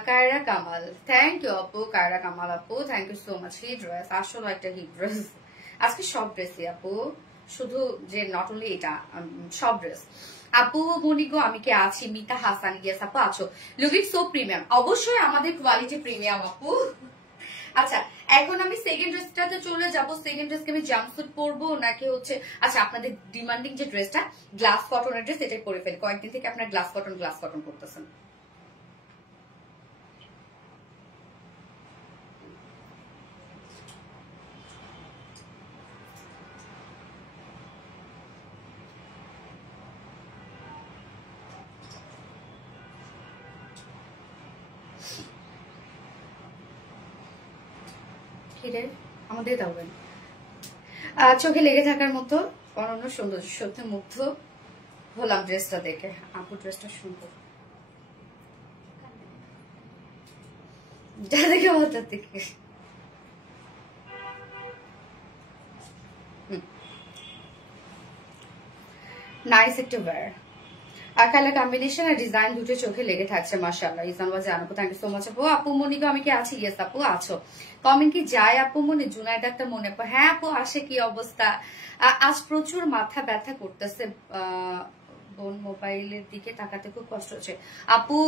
Kaira Kamal, thank you আপু, Kaira Kamal আপু, thank you so much. Heat dress, আসলে একটা হিট ড্রেস। আজকে সব ড্রেসই আপু, শুধু যে নট অনলি এটা, সব ড্রেস। আপু মনিগো আমি কি আছি, মিতা হাসান, ইয়েস আপু আছো। লুকিং সো প্রিমিয়াম, অবশ্যই আমাদের কোয়ালিটি প্রিমিয়াম আপু। আচ্ছা এখন আমি সেকেন্ড ড্রেসটাতে চলে যাবো। সেকেন্ড ড্রেসকে আমি জাম্পস্যুট পরবো নাকি হচ্ছে, আচ্ছা আপনাদের ডিমান্ডিং যে ড্রেসটা গ্লাস কটনের ড্রেস, এটাই পরে ফেলি। কয়েকদিন থেকে আপনার গ্লাস কটন করতেছেন। আমাদের দাওবেন চোখে লেগে থাকার মতো অনন্য সুন্দর, সত্যি মুগ্ধ হলাম ড্রেসটা দেখে। আপু ড্রেসটা সুন্দর, যা দেখে মজার থেকে। নাইস একটা ওয়্যার, কালার কম্বিনেশন আর ডিজাইন দুটো চোখে লেগে থাকছে, মাশাআল্লাহ। ইজান ওয়াজি আপু, থ্যাংক ইউ সো মাচ আপু। আপু মনিকে আমি কি আছি, ইয়েস আপু আছো। কমেন্ট কি যায় আপু মনে, জুনাইদ একটা মনে আপু, হ্যাঁ আপু আসে। কি অবস্থা, আজ প্রচুর মাথা ব্যথা করতেছে বোন, মোবাইলের দিকে তাকাতে খুব কষ্ট হচ্ছে। আপু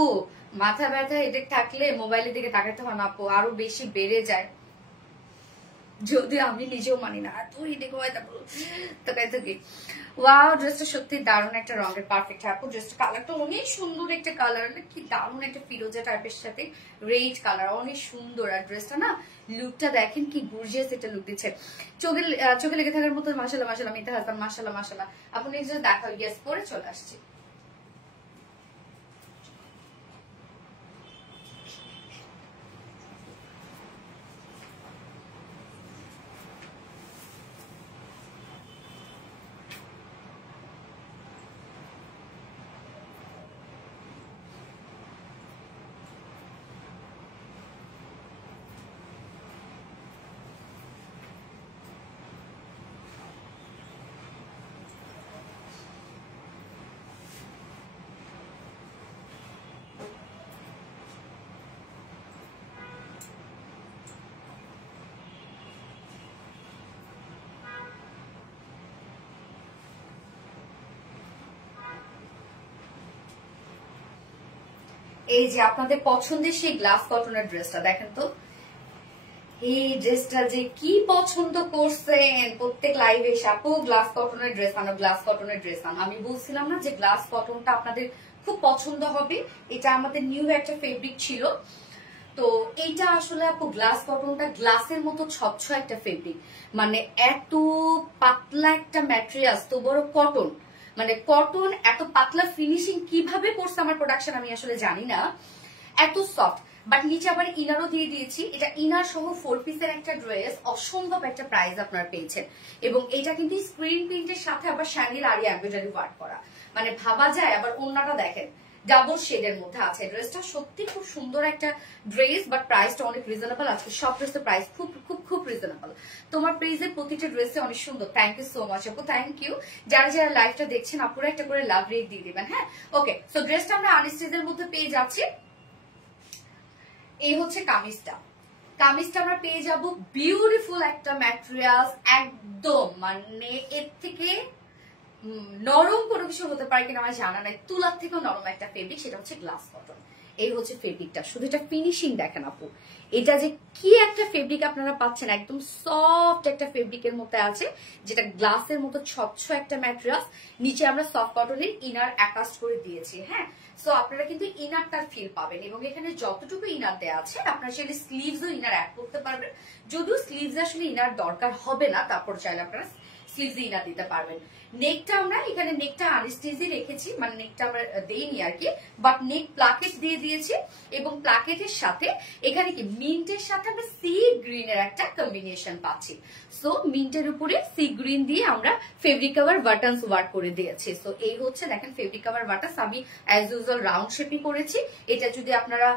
মাথা ব্যথা হেডেক থাকলে মোবাইলের দিকে তাকাতে হয় না আপু, আরো বেশি বেড়ে যায়, যদি আমি নিজেও মানি না। এত হেডেক হয় তাকাই থাকি। ওয়াও ড্রেসটা সত্যি দারুণ একটা রঙের, পারফেক্ট আপু। ড্রেসটা কালারটা অনেক সুন্দর একটা কালার, কি দারুণ একটা ফিরোজা টাইপের সাথে রেড কালার, অনেক সুন্দর। আর ড্রেসটা না লুকটা দেখেন কি গর্জিয়াস একটা লুক দিচ্ছে, চোখে লেগে থাকার মতো। মাশাআল্লাহ মাশাআল্লাহ, মিতা হাসান মাশাআল্লাহ মাশাআল্লাহ। আপনি যদি দেখা গিয়েস পরে চলে আসছি। এই যে আপনাদের পছন্দের সেই গ্লাস কটনের ড্রেসটা দেখেন তো, এই ড্রেসটা যে কি পছন্দ করছেন প্রত্যেক লাইভে এসে, আপু গ্লাস কটনের ড্রেস আনো, গ্লাস কটনের ড্রেস আনো। আমি বলছিলাম না যে গ্লাস কটনটা আপনাদের খুব পছন্দ হবে, এটা আমাদের নিউ একটা ফেব্রিক ছিল। তো এইটা আসলে আপু গ্লাস কটনটা গ্লাসের মতো স্বচ্ছ একটা ফেব্রিক, মানে এত পাতলা একটা ম্যাটেরিয়াল, তো বড় কটন, মানে কটন এত পাতলা ফিনিশিং কিভাবে করছে আমার প্রোডাকশন আমি আসলে জানি না, এত সফট। বাট নিচে আবার ইনারও দিয়ে দিয়েছি, এটা ইনার সহ 4 পিসের একটা ড্রেস, অসম্ভব একটা প্রাইস আপনারা পেয়েছেন। এবং এটা কিন্তু স্ক্রিন প্রিন্টের সাথে আবার শ্যানেল আরি এমব্রয়ডারি ওয়ার্ক করা, মানে ভাবা যায়। আবার ওন্নাটা দেখেন ডাবল শেডের মধ্যে আছে। ড্রেসটা সত্যি খুব সুন্দর একটা ড্রেস, বাট প্রাইসটা অনেক রিজনেবল। আজকে সব ড্রেসের প্রাইস খুব খুব খুব রিজনেবল। তোমার প্রাইসের প্রতিটা ড্রেসে অনেক সুন্দর। থ্যাংক ইউ সো মাচ আপু, থ্যাংক ইউ। যারা যারা লাইভটা দেখছেন আপুরা একটা করে লাভ রেট দিয়ে দিবেন, হ্যাঁ। ওকে, সো ড্রেসটা আমরা আনস্টিচের মধ্যে পেয়ে যাচ্ছি। এই হচ্ছে কামিজটা, কামিজটা আমরা পেয়ে যাব বিউটিফুল একটা ম্যাটেরিয়াল, একদম মানে এর থেকে নরম কোনো কিছু হতে পারে কিনা আমার জানা নাই, তুলার থেকেও নরম একটা ফেব্রিক, সেটা হচ্ছে গ্লাস কটন। এই হচ্ছে ফেব্রিকটা, শুধু এটা ফিনিশিং দেখেন আপু, এটা যে কি একটা ফেব্রিক আপনারা পাচ্ছেন, একদম সফট একটা ফেব্রিকের মধ্যে আছে, যেটা গ্লাসের মতো স্বচ্ছ একটা ম্যাটেরিয়াল। নিচে আমরা সফট কটনের ইনার অ্যাটাচ করে দিয়েছি, হ্যাঁ। সো আপনারা কিন্তু ইনারটার ফিল পাবেন, এবং এখানে যতটুকু ইনার দেওয়া আছে আপনারা চাইলে স্লিভসও ইনার অ্যাড করতে পারবেন। যদিও স্লিভস আসলে ইনার দরকার হবে না, তারপর চাইলে আপনারা স্লিভস ইনার দিতে পারবেন। নেকটা আমরা এখানে নেকটা আনস্টিচই রেখেছি, মানে নেকটা আমরা দেইনি আর কি, বাট নেক প্লাকেট দিয়ে দিয়েছি। এবং প্লাকেটের সাথে এখানে কি মিন্টের সাথে আমরা সি গ্রিনের একটা কম্বিনেশন পাচ্ছি। সো মিন্টের উপরে সি গ্রিন দিয়ে আমরা ফেব্রিক কভার বাটনস ওয়ার্ক করে দিয়েছি। সো এই হচ্ছে দেখেন ফেব্রিক কভার বাটনস, আমি অ্যাজ ইউজুয়াল রাউন্ড শেপই করেছি। এটা যদি আপনারা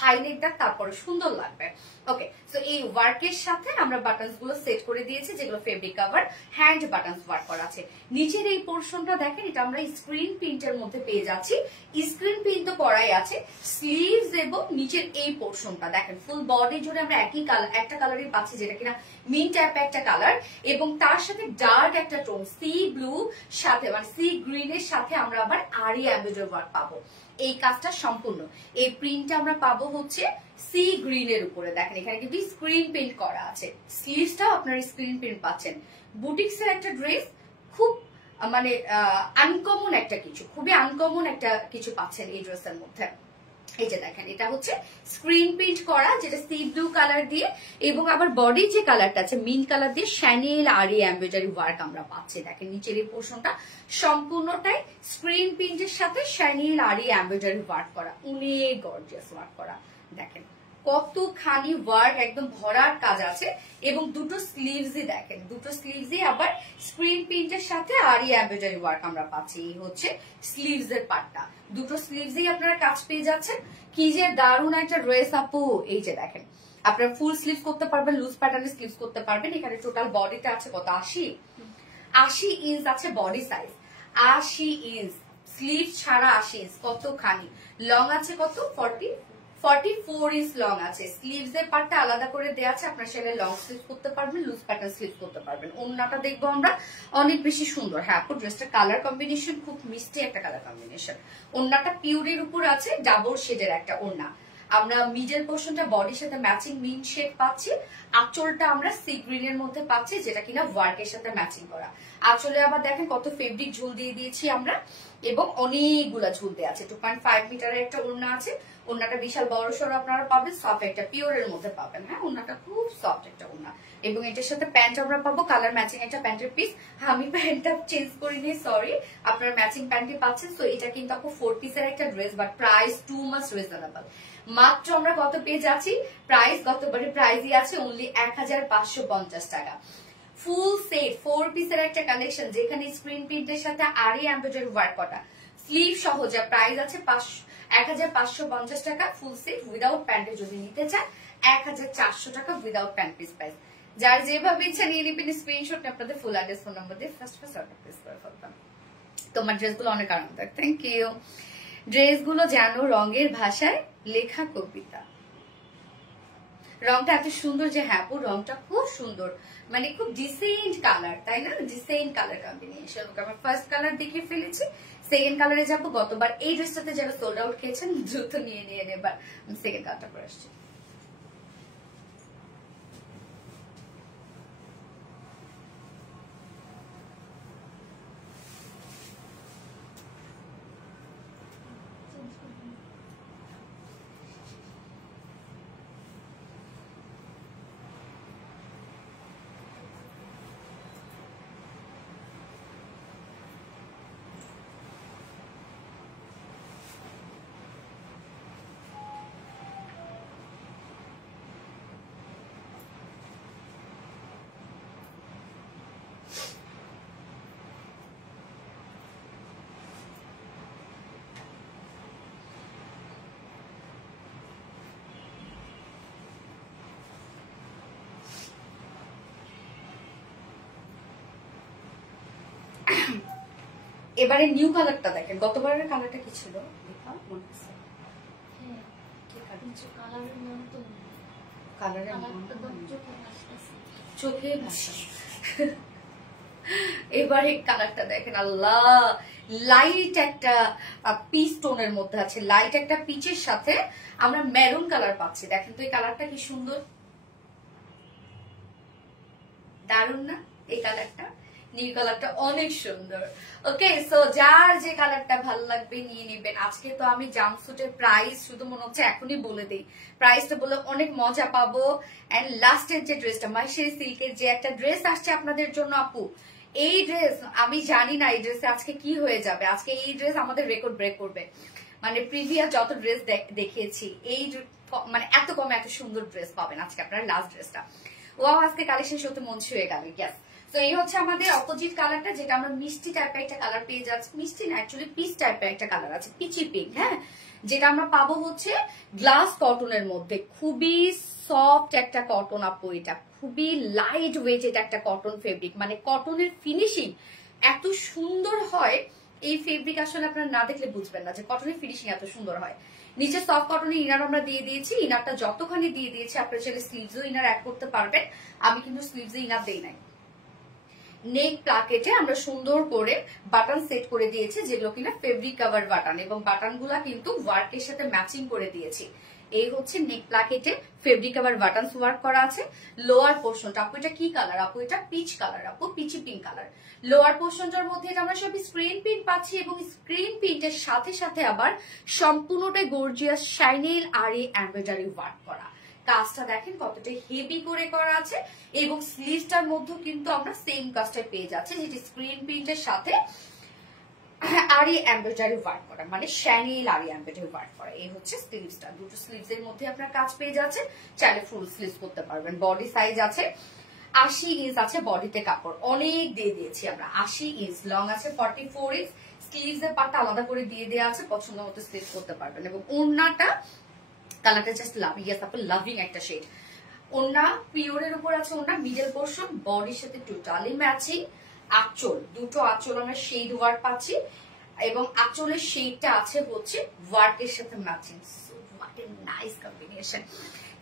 হাই নেক দেন তারপরে সুন্দর লাগবে। ওকে, সো এই ওয়ার্কের সাথে আমরা বাটনস গুলো সেট করে দিয়েছি, যেগুলো fabric cover hand buttons work করা আছে। নিচের এই পোর্শনটা দেখেন, এটা আমরা স্ক্রিন প্রিন্টের মধ্যে পেয়ে যাচ্ছি। স্ক্রিন প্রিন্ট তো করাই আছে, স্লিভস এবং নিচের এই পোর্শনটা দেখেন ফুল বডি জুড়ে আমরা একই কালার, একটা কালারই পাচ্ছি, যেটা কিনা মিন্ট টাইপ একটা কালার, এবং তার সাথে ডার্ক একটা টোন সি ব্লু সাথে মানে সি গ্রিনের সাথে আমরা আবার আরি এমব্রয়ডারি ওয়ার্ক পাবো। এই কাজটা সম্পূর্ণ, এই প্রিন্টটা আমরা পাবো হচ্ছে সি গ্রিনের উপরে। দেখেন এখানে কিন্তু স্ক্রিন প্রিন্ট করা আছে, স্লিভসটাও আপনারা স্ক্রিন প্রিন্ট পাচ্ছেন। বুটিক্সের একটা ড্রেস, খুব মানে আনকমন একটা কিছু, খুবই আনকমন একটা কিছু পাচ্ছেন এই ড্রেসের মধ্যে। এই যে দেখেন এটা হচ্ছে স্ক্রিন প্রিন্ট করা, যেটা সি ব্লু কালার দিয়ে, এবং আবার বডির যে কালারটা আছে মিন্ট কালার দিয়ে শ্যানেল আরি এমব্রয়ডারি ওয়ার্ক আমরা পাচ্ছি। দেখেন নিচের এই পোর্শনটা সম্পূর্ণটাই স্ক্রিন প্রিন্টের সাথে শ্যানেল আরি এমব্রয়ডারি ওয়ার্ক করা, অনেক গর্জিয়াস ওয়ার্ক করা। দেখেন কতখানি ওয়ার্ক, একদম ভরার কাজ আছে। এবং দুটো স্লিভসই দেখেন, দুটো স্লিভসই আবার স্ক্রিন প্রিন্টের সাথে আরি এমব্রয়ডারি ওয়ার্ক আমরা পাচ্ছি। এই হচ্ছে স্লিভস এর পার্টটা, দুটো স্লিভসই আপনারা কাজ পেয়ে যাচ্ছেন। কি যে দারুণ একটা ড্রেস আপু। এই যে দেখেন আপনারা ফুল স্লিভস করতে পারবেন, লুজ প্যাটার্নের স্লিভস করতে পারবেন। এখানে টোটাল বডিতে আছে কত, 80 ইঞ্চ আছে বডি সাইজ, 80 ইঞ্চ স্লিভ ছাড়া 80 ইঞ্চ, কতখানি লং আছে, কত 44 ইঞ্চ লং আছে। স্লিভস এর পার্টটা আলাদা করে দেওয়া আছে, আপনার সেটা লং স্লিভ করতে পারবেন, লুজ প্যাটার্ন স্লিভ করতে পারবেন। ওন্নাটা দেখবো আমরা অনেক বেশি সুন্দর। হ্যাঁ আপু ড্রেসটা কালার কম্বিনেশন খুব মিষ্টি একটা কালার কম্বিনেশন। ওন্নাটা পিওরের উপর আছে, ডাবল শেডের একটা ওন্না। আমরা মিডল পোর্শনটা বডির সাথে ম্যাচিং মিন্ট শেড পাচ্ছি, আঁচলটা আমরা সি গ্রিনের মধ্যে পাচ্ছি, যেটা কিনা ওয়ার্কের সাথে ম্যাচিং করা। আঁচলে আবার দেখেন কত ফেব্রিক ঝুল দিয়ে দিয়েছি আমরা, এবং অনেকগুলা ঝুল দেওয়া আছে। 2.5 মিটারের একটা ওড়না আছে, ওড়নাটা বিশাল বড় সড়ো আপনারা পাবেন, সফট একটা পিওরের মধ্যে পাবেন। হ্যাঁ ওড়নাটা খুব সফট একটা ওড়না, এবং এটার সাথে প্যান্ট আমরা পাবো কালার ম্যাচিং একটা প্যান্টের পিস। আমি প্যান্টটা চেঞ্জ করিনি, সরি, আপনারা ম্যাচিং প্যান্টই পাচ্ছেন। তো এটা কিন্তু আপু 4 পিসের একটা dress, but price too much reasonable. মাত্র আমরা কত পেয়ে যাচ্ছি, প্রাইস গতবারে প্রাইসই আছে অনলি 1550 টাকা। ফুল সেট 4 পিসের একটা কালেকশন, যেখানে স্ক্রিন প্রিন্টের সাথে আরি এমব্রয়ডারি ওয়ার্ক করা, স্লিভ সহ, যা প্রাইস আছে 1550 টাকা। ফুল সেট উইদাউট প্যান্টে যদি নিতে চান 1400 টাকা উইদাউট প্যান্ট পিস প্রাইস। যার যেভাবে ইচ্ছা নিয়ে নিবেন, স্ক্রিনশট আপনাদের ফুল অ্যাড্রেস ফোন নাম্বার দিয়ে ফার্স্ট অর্ডার প্লেস করে ফেলবেন। তোমার ড্রেসগুলো অনেক আরামদায়ক, থ্যাংক ইউ। ড্রেসগুলো যেন রঙের ভাষায় লেখা কবিতা। রংটা এত সুন্দর যে, হ্যাঁ পুরো রংটা খুব সুন্দর, মানে খুব ডিসেন্ট কালার, তাই না? Decent colour combination. আমরা ফার্স্ট কালার দেখিয়ে ফেলেছি, সেকেন্ড কালারে যাবো। গতবার এই ড্রেসটাতে যারা সোল্ড আউট খেয়েছেন দ্রুত নিয়ে এবার আমি সেকেন্ড কালারটা করে আসছি। এবারে নিউ কালারটা দেখেন, গতবারের কালারটা কি ছিল চোখে এবারে কালারটা দেখেন, আল্লাহ লাইট একটা পিচ টোনের মধ্যে আছে, লাইট একটা পিচের সাথে আমরা মেরুন কালার পাচ্ছি। দেখেন তো এই কালারটা কি সুন্দর, দারুন না? এই কালারটা নীল কালারটা অনেক সুন্দর। ওকে, সো যার যে কালারটা ভালো লাগবে নিয়ে নেবেন। আজকে তো আমি জাম্পস্যুটের প্রাইস শুধু মনে হচ্ছে এখনই বলে দিই, প্রাইসটা বলে অনেক মজা পাবো। এন্ড লাস্টের যে ড্রেসটা মাইশেরি সিল্কের যে একটা ড্রেস আসছে আপনাদের জন্য আপু, এই ড্রেস আমি জানি না এই ড্রেসে আজকে কি হয়ে যাবে। আজকে এই ড্রেস আমাদের রেকর্ড ব্রেক করবে, মানে প্রিভিয়াস যত ড্রেস দেখিয়েছি এই মানে এত কমে এত সুন্দর ড্রেস পাবেন আজকে আপনারা। লাস্ট ড্রেসটা ওয়াও, আজকে কালেকশন সত্যি মন ছুঁয়ে গেল। গ্যাস, তো এই হচ্ছে আমাদের অপোজিট কালারটা, যেটা আমরা মিষ্টি টাইপের একটা কালার পেয়ে যাচ্ছি। মিষ্টি না, অ্যাকচুয়ালি পিচ টাইপের একটা কালার আছে, পিচি পিঙ্ক। হ্যাঁ, যেটা আমরা পাবো হচ্ছে গ্লাস কটনের মধ্যে, খুবই সফট একটা কটন আপু, এটা খুবই লাইট ওয়েট, এটা একটা কটন ফেব্রিক, মানে কটনের ফিনিশিং এত সুন্দর হয়। এই ফেব্রিক আসলে আপনারা না দেখলে বুঝবেন না যে কটনের ফিনিশিং এত সুন্দর হয়। নিচে সফট কটনের ইনার আমরা দিয়ে দিয়েছি, ইনারটা যতখানি দিয়ে দিয়েছি আপনারা চাইলে স্লিভসও ইনার অ্যাড করতে পারবেন। আমি কিন্তু স্লিভসে ইনার দেই নাই। নেক প্লাকেটে আমরা সুন্দর করে বাটন সেট করে দিয়েছি, যেগুলো কিনা ফেব্রিক কাভার বাটন, এবং বাটন গুলা কিন্তু ওয়ার্কের সাথে ম্যাচিং করে দিয়েছি। এই হচ্ছে নেক প্লাকেটে ফেব্রিক কাভার বাটন ওয়ার্ক করা আছে। লোয়ার পোর্শনটা আপু এটা কি কালার আপু? এটা পিচ কালার আপু, পিচি পিঙ্ক কালার। লোয়ার পোর্শনটার মধ্যে আমরা সব স্ক্রিন প্রিন্ট পাচ্ছি, এবং স্ক্রিন প্রিন্টের সাথে সাথে আবার সম্পূর্ণটাই গর্জিয়াস শাইনেল আরি এমব্রয়ডারি ওয়ার্ক করা। কাজটা দেখেন কতটা হেভি করে করা আছে, এবং স্লিভসটার মধ্যে কিন্তু আমরা সেম কাজটা পেয়ে যাচ্ছি, যেটি স্ক্রিন প্রিন্টের সাথে আরি এমব্রয়ডারি ওয়ার্ক করা, মানে শ্যানেল আরি এমব্রয়ডারি ওয়ার্ক করা। এই হচ্ছে স্লিভসটা, দুটো স্লিভস এর মধ্যে আপনার কাজ পেয়ে যাচ্ছে। চাইলে ফুল স্লিভস করতে পারবেন। বডি সাইজ আছে 80 ইঞ্চ আছে, বডিতে কাপড় অনেক দিয়ে দিয়েছি আমরা, 80 ইঞ্চ লং আছে, 44 ইঞ্চ। স্লিভস এর পাটটা আলাদা করে দিয়ে দেওয়া আছে, পছন্দ মতো স্লিভ করতে পারবেন। এবং ওড়নাটা কালারটা জাস্ট লাভিং, ইয়াস আপু লাভিং একটা শেড। ওড়না পিওরের উপর আছে, ওড়না মিডল পোর্শন বডির সাথে টোটালি ম্যাচিং। আঁচল, দুটো আঁচল আমরা শেড ওয়ার্ক পাচ্ছি, এবং আঁচলের শেডটা আছে হচ্ছে ওয়ার্কের সাথে matching. So what a nice combination,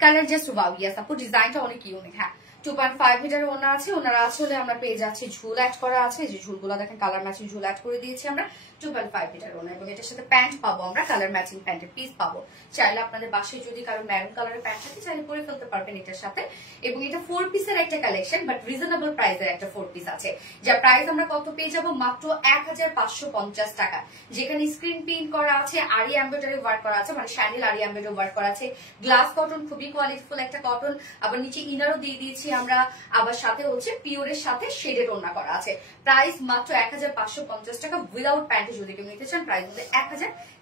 colour just wow. Yes আপু ডিজাইনটা অনেক ইউনিক। হ্যাঁ, 2.5 মিটার ওড়না আছে, ওনার আঁচলে আমরা পেয়ে যাচ্ছি ঝুল অ্যাড করা আছে, যে ঝুলগুলো দেখেন কালার ম্যাচিং ঝুল অ্যাড করে দিয়েছি আমরা। 2.5 মিটার ওড়না, এবং এটার সাথে প্যান্ট পাবো আমরা, কালার ম্যাচিং প্যান্টের পিস পাবো। চাইলে আপনাদের বাসায় যদি কারো ম্যারুন কালারের প্যান্ট থাকে চাইলে পরে ফেলতে পারবেন এটার সাথে। এবং এটা 4 পিসের একটা কালেকশন, বাট রিজনেবল প্রাইসের একটা 4 পিস আছে, যার প্রাইস আমরা কত পেয়ে যাবো? মাত্র 1550 টাকা। যেখানে স্ক্রিন প্রিন্ট করা আছে, আরি এমব্রয়ডারি ওয়ার্ক করা আছে, মানে শ্যানেল আরি এমব্রয়ডারি ওয়ার্ক করা আছে, গ্লাস কটন, খুবই কোয়ালিটিফুল একটা কটন। আবার নিচে ইনারও দিয়ে দিয়েছি আমরা, আবার সাথে হচ্ছে পিওরের সাথে শেডের ওড়না করা আছে। প্রাইস মাত্র 1550 টাকা উইদাউট প্যান্টে। যদি কেউ নিতে চান প্রাইস হচ্ছে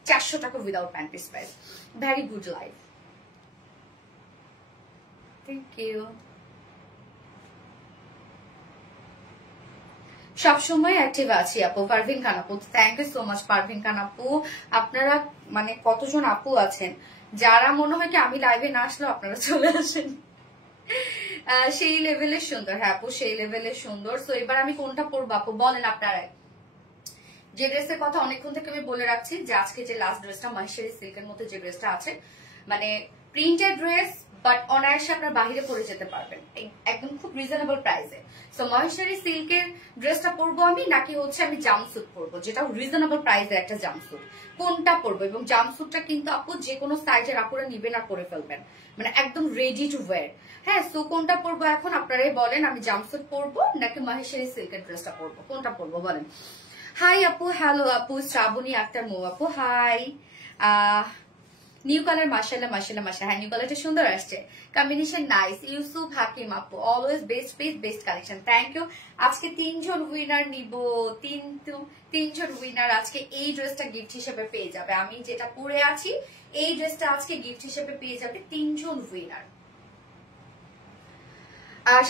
1400 টাকা without pant piece price. Very good life, thank you. সবসময় অ্যাক্টিভ আছি আপু। পারভিন খান আপু, thank you so much Parvin Khan আপু। আপনারা মানে কতজন আপু আছেন যারা মনে হয় কি আমি লাইভে না আসলেও আপনারা চলে আসেন, সেই লেভেলের সুন্দর। হ্যাঁ আপু, সেই লেভেলের সুন্দর। তো এবার আমি কোনটা পরবো আপু বলেন আপনারা? যে ড্রেসের কথা অনেকক্ষণ থেকে আমি বলে রাখছি, যে আজকে যে লাস্ট ড্রেসটা মাহেশ্বরী সিল্কের মধ্যে যে ড্রেসটা আছে, মানে প্রিন্টেড ড্রেস, বাট অনায়াসে আপনার বাহিরে পরে যেতে পারবেন একদম খুব রিজনেবল প্রাইসে। সো মহেশ্বরী সিল্কের ড্রেসটা পরবো আমি নাকি হচ্ছে আমি জাম্পস্যুট পরবো, যেটা রিজনেবল প্রাইসের একটা জাম্পস্যুট, কোনটা পরবো? এবং জাম্পস্যুটটা কিন্তু আপু যে কোনো সাইজের আপুরা নিবেন আর পরে ফেলবেন, মানে একদম রেডি টু ওয়্যার। হ্যাঁ, সো কোনটা পরবো এখন আপনারাই বলেন, আমি জাম্পস্যুট পরবো নাকি মহেশ্বরী সিল্কের ড্রেসটা পরবো, কোনটা পরবো বলেন। হাই আপু, হ্যালো আপু, শ্রাবণী আক্তার মৌ আপু, হাই। নিউ কালার, মাশাআল্লাহ মাশাআল্লাহ মাশাআল্লাহ, হ্যাঁ নিউ কালারটা সুন্দর আসছে, কম্বিনেশন নাইস। ইউসুফ হাকিম আপু, always best piece best collection, thank you. আজকে 3 জন উইনার নিব, 3 জন উইনার আজকে এই ড্রেসটা গিফট হিসেবে পেয়ে যাবে। আমি যেটা পরে আছি এই ড্রেসটা আজকে গিফট হিসেবে পেয়ে যাবে 3 জন উইনার।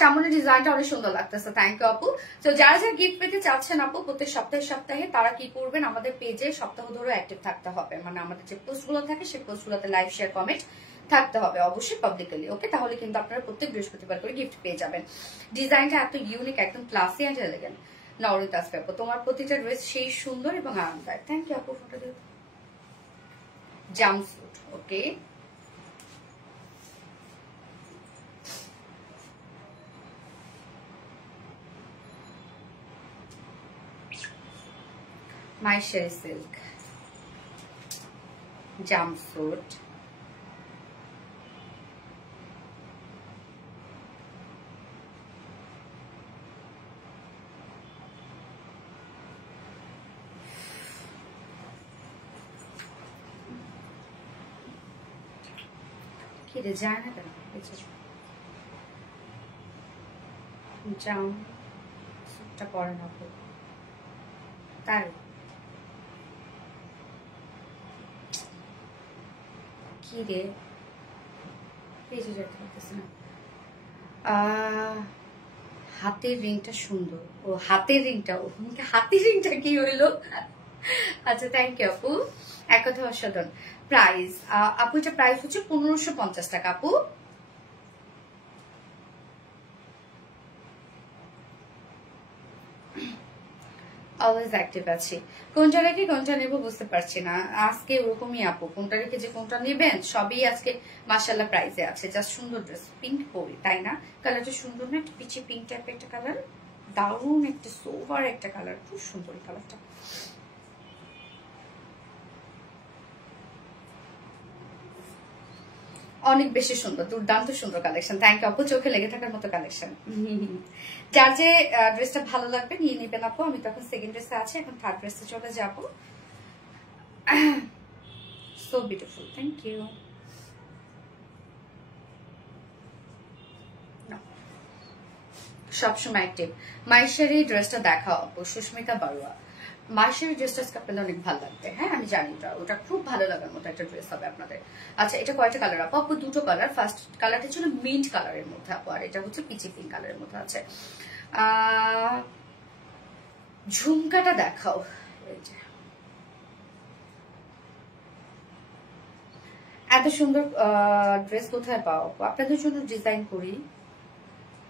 সামনের ডিজাইনটা অনেক সুন্দর লাগতেছে, থ্যাংক ইউ আপু। তো যারা যারা গিফট পেতে চাচ্ছেন আপু প্রত্যেক সপ্তাহে তারা কি করবেন, আমাদের পেজে সপ্তাহ ধরে অ্যাক্টিভ থাকতে হবে, মানে আমাদের যে পোস্টগুলো থাকে সেই পোস্টগুলোতে লাইভ শেয়ার কমেন্ট থাকতে হবে অবশ্যই পাবলিকলি, ওকে? তাহলে কিন্তু আপনারা প্রত্যেক বৃহস্পতিবার করে গিফট পেয়ে যাবেন। ডিজাইনটা এত ইউনিক, একদম ক্লাসি অ্যান্ড এলিগেন্ট। নরিতা আপু, তোমার প্রতিটা ড্রেস সেই সুন্দর এবং আরামদায়ক, থ্যাংক ইউ আপু। ফটো দিও, জাম্পস্যুট, ওকে। Mysherry silk jumpsuit, কি রে যায় না কেন? জাম্পটা পরে না তার কি রে, হাতের রিংটা সুন্দর, ও হাতের রিংটা, হাতের রিংটা কি হইলো? আচ্ছা, থ্যাংক ইউ আপু, এক কথা অসাধারণ। প্রাইস আপু, এটা প্রাইস হচ্ছে 1550 টাকা আপু। অলওয়েজ অ্যাক্টিভ আছি। কোনটা রেখে কোনটা নেবো বুঝতে পারছি না আজকে, ওরকমই আপু, কোনটা রেখে যে কোনটা নেবেন সবই আজকে মাশাআল্লাহ প্রাইসে আছে। জাস্ট সুন্দর ড্রেস, পিঙ্ক পরি, তাই না? কালারটা সুন্দর না? একটা পিচি পিঙ্ক টাইপের একটা কালার, দারুণ একটা সোভার একটা কালার, খুব সুন্দর কালারটা। অনেক বেশি সুন্দর, দুর্দান্ত সুন্দর কালেকশন, থ্যাংক ইউ আপু, চোখে লেগে থাকার মতো কালেকশন। যার যে ড্রেসটা ভালো লাগবে নিয়ে নেবেন আপু। আমি তখন সেকেন্ড ড্রেসে আছি, এখন থার্ড ড্রেসে চলে যাবো। So beautiful, thank you. সবসময় অ্যাক্টিভ। মাইশারি ড্রেসটা দেখাও আপু, সুস্মিতা বারুয়া। মাইশারি ড্রেসটা আপনাদের অনেক ভালো লাগবে, হ্যাঁ আমি জানি, ওটা খুব ভালো লাগার মতো একটা ড্রেস হবে আপনাদের। আচ্ছা, এটা কয়টা কালার আপু? আপু দুটো কালার, ফার্স্ট কালারটা ছিল মিন্ট কালারের মধ্যে আপু, আর এটা হচ্ছে পিচি পিঙ্ক কালারের মধ্যে আছে। ঝুমকাটা দেখাও। এত সুন্দর ড্রেস কোথায় পাও? আপনাদের জন্য ডিজাইন করি,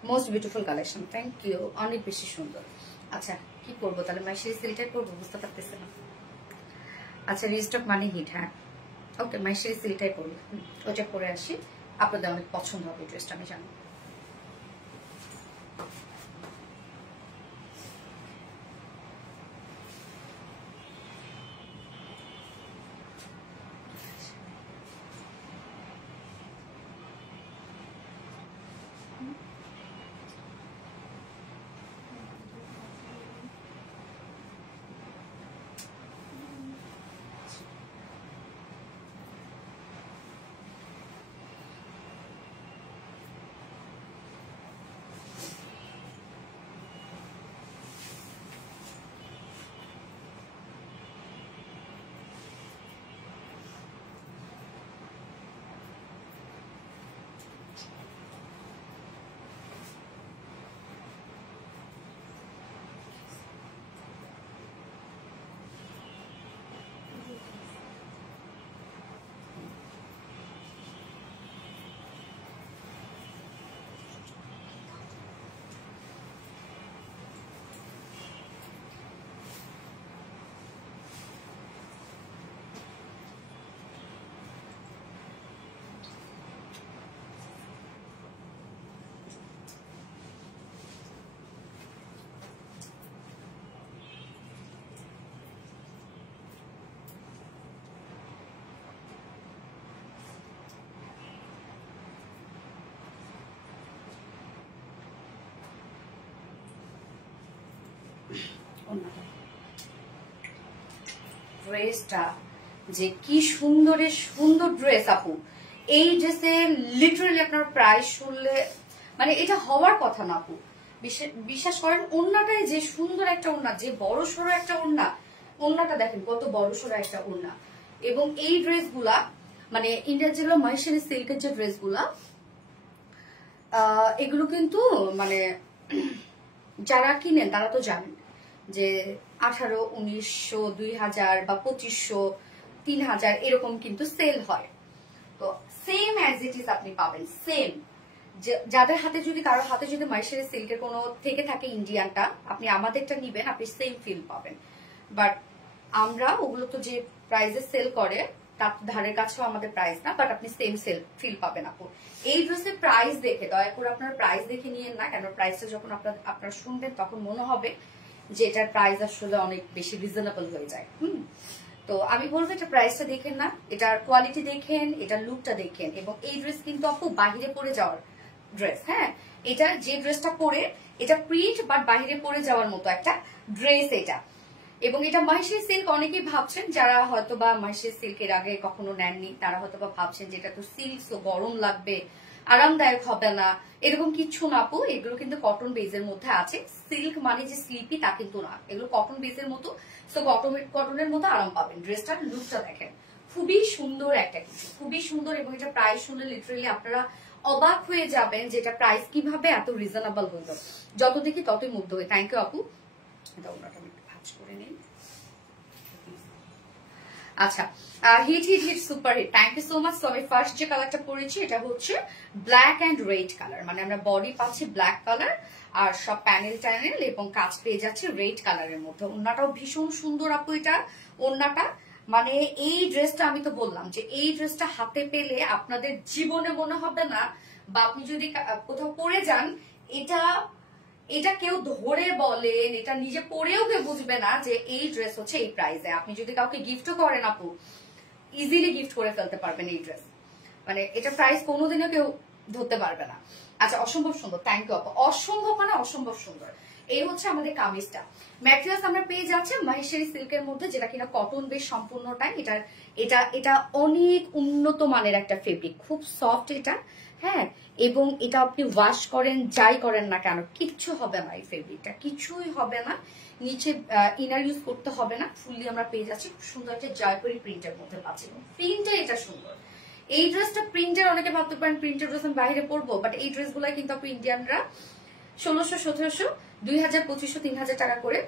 most beautiful collection, thank you, অনেক বেশি সুন্দর। আচ্ছা, কি করবো তাহলে? মাইশারি সিল্কটাই করবো, বুঝতে পারতেছি না। আচ্ছা, রিস্টক মানে হিট, হ্যাঁ ওকে, মাইশারি সিল্কটাই পরি, ওটা পরে আসি। আপনাদের অনেক পছন্দ হবে ড্রেসটা, আমি জানি। ড্রেসটা যে কি সুন্দর ড্রেস আপু, এই ড্রেসে লিটারালি আপনার প্রাইস শুনলে মানে এটা হওয়ার কথা না আপু। বিশ্বাস করেন, ওড়নাটাই যে সুন্দর একটা ওড়না, যে বড় সড়ো একটা ওড়না, ওড়নাটা দেখেন কত বড় সড়ো একটা ওড়না। এবং এই ড্রেসগুলা মানে ইন্ডিয়ার যেগুলো মহেশ্বরী সিল্কের যে ড্রেসগুলা, এগুলো কিন্তু মানে যারা কিনেন তারা তো জানেন যে 1800, 1900, 2000 বা 2500, 3000 এরকম কিন্তু সেল হয়। তো সেম অ্যাজ ইট ইজ আপনি পাবেন, সেম। যাদের হাতে যদি কারো হাতে যদি মহেশ্বরী সিল্কের কোনো থেকে থাকে ইন্ডিয়ানটা, আপনি আমাদেরটা নিবেন, আপনি সেম ফিল পাবেন। বাট আমরা ওগুলো তো যে প্রাইসে সেল করে তার ধারের কাছেও আমাদের প্রাইস না, বাট আপনি সেম সেল ফিল পাবেন আপু। এই ড্রেসের প্রাইস দেখে দয়া করে আপনার প্রাইস দেখে নিয়েন না, কেন প্রাইসটা যখন আপনারা শুনবেন তখন মনে হবে যে এটার প্রাইস আসলে অনেক বেশি রিজনেবল হয়ে যায়। তো আমি বলবো এটা প্রাইসটা দেখেন না, এটার কোয়ালিটি দেখেন, এটার লুকটা দেখেন। এবং এই ড্রেস কিন্তু আপু বাহিরে পরে যাওয়ার ড্রেস। হ্যাঁ, এটা যে ড্রেসটা পরে এটা প্রিন্ট বাট বাহিরে পরে যাওয়ার মতো একটা ড্রেস এটা। এবং এটা মহেশ্বরী সিল্ক, অনেকেই ভাবছেন যারা হয়তো বা মহেশ্বরী সিল্কের আগে কখনো নেননি তারা হয়তো বা ভাবছেন যে এটা তো সিল্ক, তো গরম লাগবে, আরামদায়ক হবে না, এরকম কিছু না আপু। এগুলো কিন্তু কটন বেজের মধ্যে আছে। সিল্ক মানে যে স্লিপি তা কিন্তু না, এগুলো কটন বেজের মতো, তো কটনের মতো আরাম পাবেন। ড্রেসটার লুকটা দেখেন, খুবই সুন্দর একটা কিছু, খুবই সুন্দর। এবং এটা প্রাইস শুনলে লিটারালি আপনারা অবাক হয়ে যাবেন যে এটা প্রাইস কিভাবে এত রিজনেবল হইল। যত দেখি ততই মুগ্ধ হই। থ্যাংক ইউ আপু। এটা ওনাটা আমি একটু ভাঁজ করে নিই। আচ্ছা, hit hit hit super hit, thank you so much. তো আমি ফার্স্ট যে কালারটা পরেছি এটা হচ্ছে ব্ল্যাক অ্যান্ড রেড কালার, মানে আমরা বডি পাচ্ছি ব্ল্যাক কালার আর সব প্যানেল ট্যানেল এবং কাজ পেয়ে যাচ্ছে রেড কালারের মধ্যে। ওড়নাটাও ভীষণ সুন্দর আপু, এটা ওড়নাটা মানে এই ড্রেসটা আমি তো বললাম যে এই ড্রেসটা হাতে পেলে আপনাদের জীবনে মনে হবে না, বা আপনি যদি কোথাও পরে যান এটা কেউ ধরে বলেন, এটা নিজে পরেও কেউ বুঝবে না যে এই ড্রেস হচ্ছে এই প্রাইসে। আপনি যদি কাউকে গিফটও করেন আপু, ইজিলি গিফট করে ফেলতে পারবেন এই ড্রেস, মানে এটা প্রাইস কোনোদিনও কেউ ধরতে পারবে না। আচ্ছা, অসম্ভব সুন্দর, থ্যাংক ইউ আপু। অসম্ভব মানে অসম্ভব সুন্দর। এই হচ্ছে আমাদের কামিজটা। ম্যাটেরিয়ালস আমরা পেয়ে যাচ্ছি মহেশ্বরী সিল্কের মধ্যে, যেটা কিনা কটন বেশ সম্পূর্ণটাই। এটা অনেক উন্নত মানের একটা ফেব্রিক, খুব সফট এটা। হ্যাঁ, এবং এটা আপনি ওয়াশ করেন যাই করেন না কেন কিচ্ছু হবে না, এই ফেব্রিকটা কিছুই হবে না। নিচে ইনার ইউজ করতে হবে না, ফুললি আমরা পেয়ে যাচ্ছি খুব সুন্দর একটা জয়পুরি প্রিন্টের মধ্যে পাচ্ছি। প্রিন্টটা এটা সুন্দর। এই ড্রেসটা প্রিন্টের, অনেকে ভাবতে পারেন প্রিন্টের ড্রেস আমি বাইরে পরবো, বাট এই ড্রেসগুলো কিন্তু আপনি ইন্ডিয়ানরা 1600, 1700, 2000, 2500, 3000 টাকা করে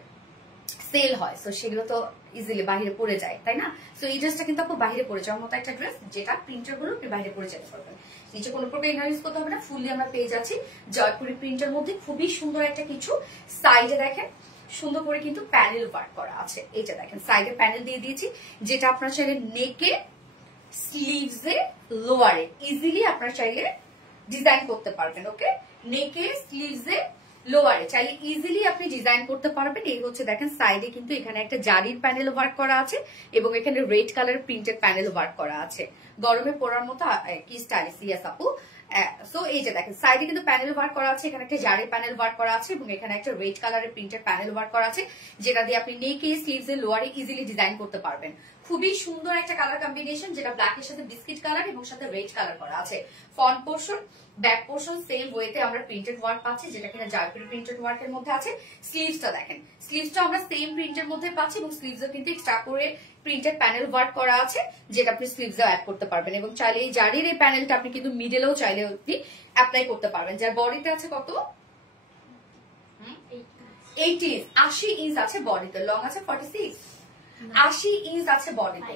সেল হয়। সো সেগুলো তো ইজিলি বাইরে পরে যায়, তাই না? সো এই ড্রেসটা কিন্তু আপনি বাইরে পরে যাওয়ার মতো একটা ড্রেস, যেটা প্রিন্টার গুলো আপনি বাইরে পরে যেতে পারবেন। নিচে কোনো প্রকার ইনার ইউজ করতে হবে না, ফুললি আমরা পেয়ে যাচ্ছি জয়পুরি প্রিন্টের মধ্যে। খুবই সুন্দর একটা কিছু। সাইডে দেখেন সুন্দর করে কিন্তু প্যানেল ওয়ার্ক করা আছে। এইটা দেখেন সাইডে প্যানেল দিয়ে দিয়েছি, যেটা আপনার চাইলে নেকে, স্লিভসে, লোয়ারে ইজিলি আপনার চাইলে ডিজাইন করতে পারবেন। ওকে, নেকে, স্লিভসে, লোয়ারে চাইলে ইজিলি আপনি ডিজাইন করতে পারবেন। এই হচ্ছে দেখেন সাইডে কিন্তু এখানে একটা জারির প্যানেল ওয়ার্ক করা আছে এবং এখানে red colour printed panel work করা আছে। গরমে পরার মতো কি স্টাইলিশ, ইয়াস আপু। সো এই যে দেখেন সাইডে কিন্তু প্যানেল ওয়ার্ক করা আছে, এখানে একটা জারি প্যানেল ওয়ার্ক করা আছে এবং এখানে একটা রেড কালারের প্রিন্টেড প্যানেল ওয়ার্ক করা আছে, যেটা দিয়ে আপনি নেকে, স্লিভসে, লোয়ারে ইজিলি ডিজাইন করতে পারবেন। খুবই সুন্দর একটা কালার কম্বিনেশন, যেটা ব্ল্যাকের সাথে বিস্কিট কালার এবং সাথে রেড কালার করা আছে। Front portion, back portion same ওয়েতে আমরা প্রিন্টেড ওয়ার্ক পাচ্ছি, যেটা কিনা জয়পুরি প্রিন্টেড ওয়ার্কের মধ্যে আছে। স্লিভসটা দেখেন, স্লিভসটা আমরা সেম প্রিন্টের মধ্যে পাচ্ছি এবং স্লিভসও কিন্তু এক্সট্রা করে প্রিন্টেড প্যানেল ওয়ার্ক করা আছে, যেটা আপনি স্লিভসে অ্যাড করতে পারবেন। এবং চাইলে এই জারির এই প্যানেলটা আপনি কিন্তু মিডলেও চাইলে আপনি অ্যাপ্লাই করতে পারবেন। যার বডিতে আছে কত 80 ইঞ্চ আছে বডিতে, লং আছে 46, 80 ইঞ্চ আছে বডিতে,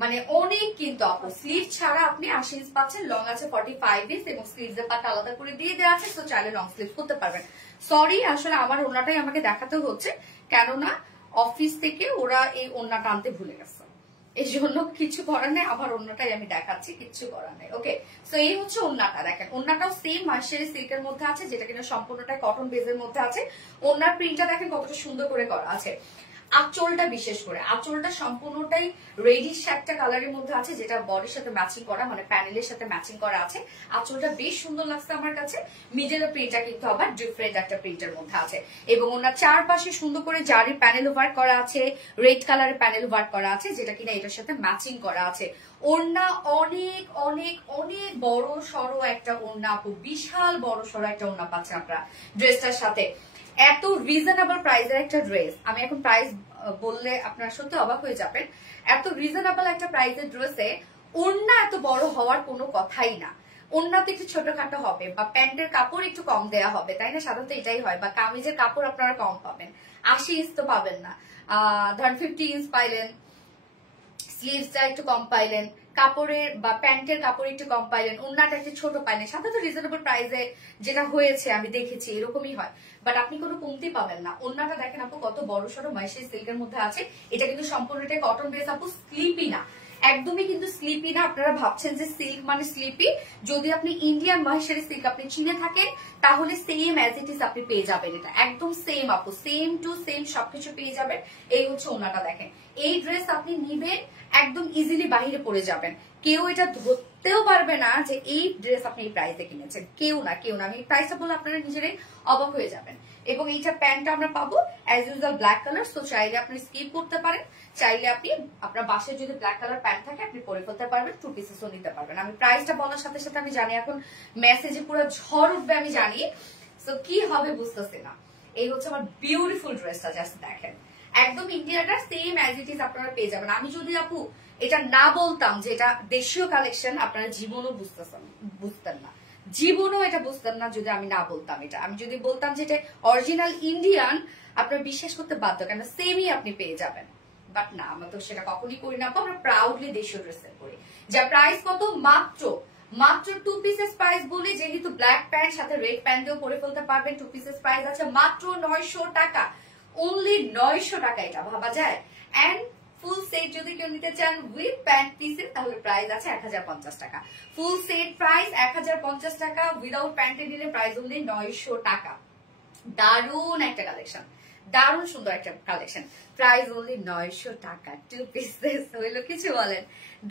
মানে অনেক কিন্তু আপু। স্লিভ ছাড়া আপনি 80 ইঞ্চ পাচ্ছেন, লং আছে 45 ইঞ্চ এবং স্লিভসের পাট আলাদা করে দিয়ে দেওয়া আছে, তো চাইলে লং স্লিভ করতে পারবেন। সরি, আসলে আমার ওড়নাটাই আমাকে দেখাতে হচ্ছে, কেননা অফিস থেকে ওরা এই ওড়নাটা আনতে ভুলে গেছে, এই জন্য কিছু করার নেই, আমার ওড়নাটাই আমি দেখাচ্ছি, কিচ্ছু করার নেই। ওকে, সো এই হচ্ছে ওড়নাটা। দেখেন ওড়নাটাও সেম মহেশ্বরী সিল্কের মধ্যে আছে, যেটা কিনা সম্পূর্ণটা কটন বেজের মধ্যে আছে। ওড়নার প্রিন্টটা দেখেন কতটা সুন্দর করে করা আছে। আঁচলটা বিশেষ করে আঁচলটা সম্পূর্ণটাই রেডিশ একটা কালারের মধ্যে আছে, যেটা বডির সাথে ম্যাচিং করা, মানে প্যানেলের সাথে ম্যাচিং করা আছে। আঁচলটা বেশ সুন্দর লাগছে আমার কাছে। মিডলের প্রিন্টটা কিন্তু আবার ডিফারেন্ট একটা প্রিন্টের মধ্যে আছে, এবং ওনার চারপাশে সুন্দর করে জারি প্যানেল ওয়ার্ক করা আছে, রেড কালারের প্যানেল ওয়ার্ক করা আছে, যেটা কিনা এটার সাথে ম্যাচিং করা আছে। ওড়না অনেক অনেক অনেক বড় সড়ো একটা ওড়না আপু, বিশাল বড় সড়ো একটা ওড়না পাচ্ছে আপনারা ড্রেসটার সাথে। এত রিজনেবল প্রাইসের একটা ড্রেস, আমি এখন প্রাইস বললে আপনারা সত্যি অবাক হয়ে যাবেন। এত রিজনেবল একটা প্রাইসের ড্রেসে ওড়না এত বড় হওয়ার কোনো কথাই না। ওড়নাতে একটু ছোটখাটো হবে, বা প্যান্টের কাপড় একটু কম দেয়া হবে, তাই না? সাধারণত এটাই হয়। বা কামিজের কাপড় আপনারা কম পাবেন, 80 ইঞ্চ তো পাবেন না, ধরেন 50 ইঞ্চ পাইলেন, স্লিভসটা একটু কম পাইলেন, কাপড়ের বা প্যান্টের কাপড় একটু কম পাইলেন, ওড়নাটা একটু ছোট পাইলেন। সাধারণত রিজনেবল প্রাইসে যেটা হয়েছে আমি দেখেছি এরকমই হয়, বাট আপনি কোনো কমতি পাবেন না। ওড়নাটা দেখেন আপু কত বড় সড়ো মহেশের সিল্কের মধ্যে আছে। এটা কিন্তু সম্পূর্ণটাই কটন বেস আপু, স্লিপি না, একদমই কিন্তু স্লিপি না। আপনারা ভাবছেন যে সিল্ক মানে স্লিপি, যদি আপনি ইন্ডিয়ান মহেশ্বরী সিল্ক আপনি চিনে থাকেন তাহলে সেম অ্যাজ ইট ইজ আপনি পেয়ে যাবেন। এটা একদম সেম আপু, সেম টু সেম সবকিছু পেয়ে যাবেন। এই হচ্ছে ওনাটা দেখেন। এই ড্রেস আপনি নিবেন একদম ইজিলি বাহিরে পড়ে যাবেন, কেউ এটা ধরতেও পারবে না যে এই ড্রেস আপনি এই প্রাইসে কিনেছেন, কেউ না কেউ না। আমি প্রাইসটা বলে আপনারা নিজেরাই অবাক হয়ে যাবেন। এবং এইটা প্যান্টটা আমরা পাবো অ্যাজ ইউজুয়াল ব্ল্যাক কালার, তো চাইলে আপনি স্কিপ করতে পারেন, চাইলে আপনি আপনার বাসায় যদি ব্ল্যাক কালার প্যান্ট থাকে আপনি পরে ফেলতে পারবেন, 2 পিসেসও নিতে পারবেন। আমি প্রাইসটা বলার সাথে সাথে আমি জানি এখন মেসেজে পুরো ঝড় উঠবে, আমি জানি, তো কি হবে বুঝতেছি না। এই হচ্ছে আমার বিউটিফুল ড্রেসটা, জাস্ট দেখেন একদম ইন্ডিয়াটা সেম অ্যাজ ইট ইজ আপনারা পেয়ে যাবেন। আমি যদি আপু এটা না বলতাম যে এটা দেশীয় কালেকশন, আপনারা জীবনও বুঝতেন না, জীবনও এটা বুঝতেন না যদি আমি না বলতাম এটা। আমি যদি বলতাম যে এটা অরিজিনাল ইন্ডিয়ান, আপনারা বিশ্বাস করতে বাধ্য, কেন সেমই আপনি পেয়ে যাবেন। বাট না, আমরা তো সেটা কখনই করি না, আমরা প্রাউডলি দেশীয় ড্রেস সেল করি। যা প্রাইস কত, মাত্র 2 পিসেস প্রাইস বলি, যেহেতু ব্ল্যাক প্যান্ট সাথে রেড প্যান্টেও পরে ফেলতে পারবেন। 2 পিসেস প্রাইস আছে মাত্র 900 টাকা, অনলি 900 টাকা। এটা ভাবা যায়? এন্ড ফুল সেট যদি কেউ নিতে চান উইথ প্যান্ট পিসের, তাহলে প্রাইস আছে 1050 টাকা। ফুল সেট প্রাইস 1050 টাকা, উইদাউট প্যান্টে নিলে প্রাইস অনলি 900 টাকা। দারুণ একটা কালেকশন, দারুণ সুন্দর একটা কালেকশন, প্রাইস অনলি 900 টাকা। 2 পিসেস হইলো কিছু বলেন?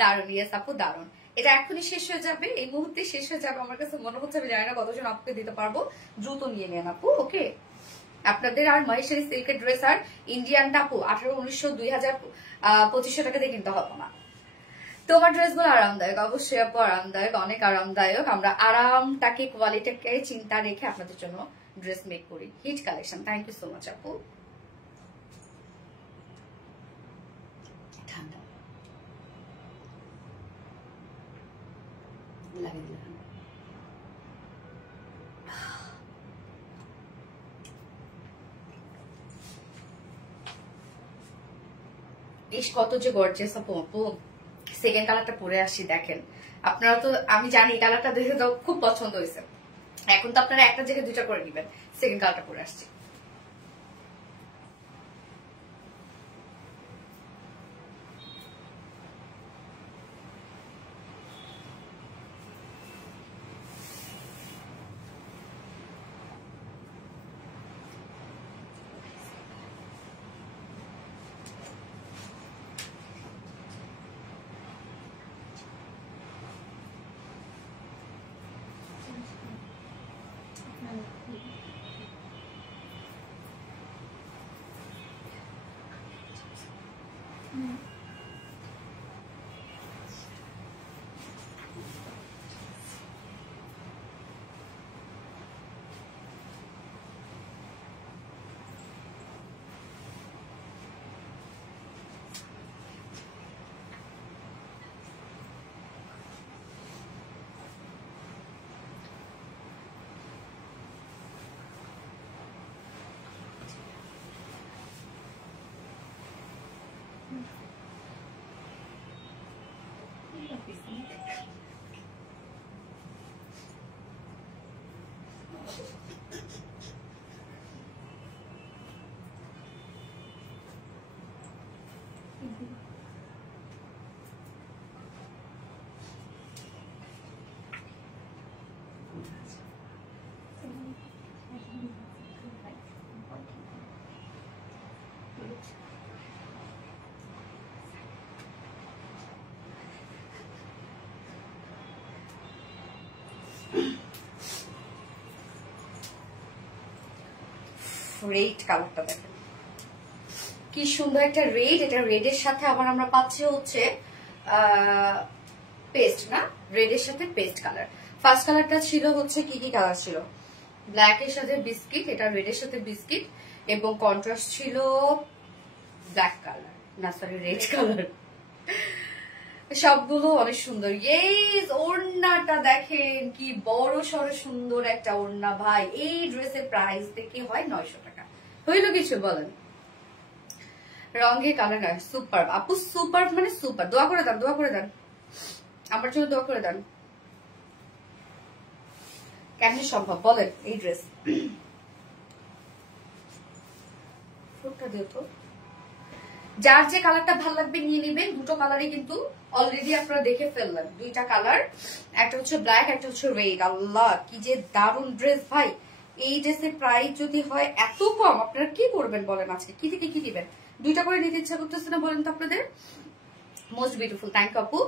দারুণ, ইয়েস আপু দারুণ। এটা এখনই শেষ হয়ে যাবে, এই মুহূর্তে শেষ হয়ে যাবে আমার কাছে মনে হচ্ছে। আমি জানি না কতজন আপুকে দিতে পারবো, দ্রুত নিয়ে নেন আপু। ওকে, আপনাদের আর মহেশ্বরী সিল্কের ড্রেস আর ইন্ডিয়ানটা আপু 1800, 1900, 2000, 2500 টাকা দিয়ে কিনতে হবে না। তোমার ড্রেসগুলো আরামদায়ক, অবশ্যই আপু আরামদায়ক, অনেক আরামদায়ক। আমরা আরামটাকে, কোয়ালিটিকে চিন্তা রেখে আপনাদের জন্য ড্রেস মেক করি। Hit collection, thank you so much আপু। ঠান্ডা লাগে দিলাম। ইস কত যে গর্জিয়াস আপু। আপু সেকেন্ড কালারটা পরে আসি, দেখেন আপনারা তো, আমি জানি কালারটা দেখে তো খুব পছন্দ হয়েছে। এখন তো আপনারা একটা জায়গায় 2টা করে নিবেন। সেকেন্ড কালারটা পরে আসছি। রেড কালারটা দেখেন কি সুন্দর একটা রেড। এটা রেডের সাথে আবার আমরা পাচ্ছি হচ্ছে পেস্ট, না রেডের সাথে পেস্ট কালার। ফার্স্ট কালারটা ছিল হচ্ছে কি কি কালার ছিল, ব্ল্যাক এর সাথে বিস্কিট, এটা রেডের সাথে বিস্কিট, এবং কন্ট্রাস্ট ছিল ব্ল্যাক কালার, না সরি রেড কালার। সবগুলো অনেক সুন্দর। ইয়েস, ওড়নাটা দেখেন কি বড় সড়ো সুন্দর একটা ওড়না ভাই। এই ড্রেসের প্রাইস দেখে হয় 900 টাকা। হইলো কিছু বলেন? রঙে কালার নয়, সুপার আপু, সুপার মানে সুপার। দোয়া করে দেন, দোয়া করে দেন, আমার জন্য দোয়া করে দেন। কেমন সম্ভব বলেন এই ড্রেস? দিও তো, যার যে কালারটা ভালো লাগবে নিয়ে নিবেন। দুটো কালারই কিন্তু অলরেডি আপনারা দেখে ফেললেন, দুইটা কালার, একটা হচ্ছে ব্ল্যাক, একটা হচ্ছে রেড। আল্লাহ কি যে দারুন ড্রেস ভাই। এই ড্রেসের প্রাইস যদি হয় এত কম, আপনারা কি করবেন বলেন? আজকে কি থেকে কি দিবেন? দুইটা করে নিতে ইচ্ছা করতেছে না বলেন তো আপনাদের? মোস্ট বিউটিফুল, থ্যাংক ইউ আপু।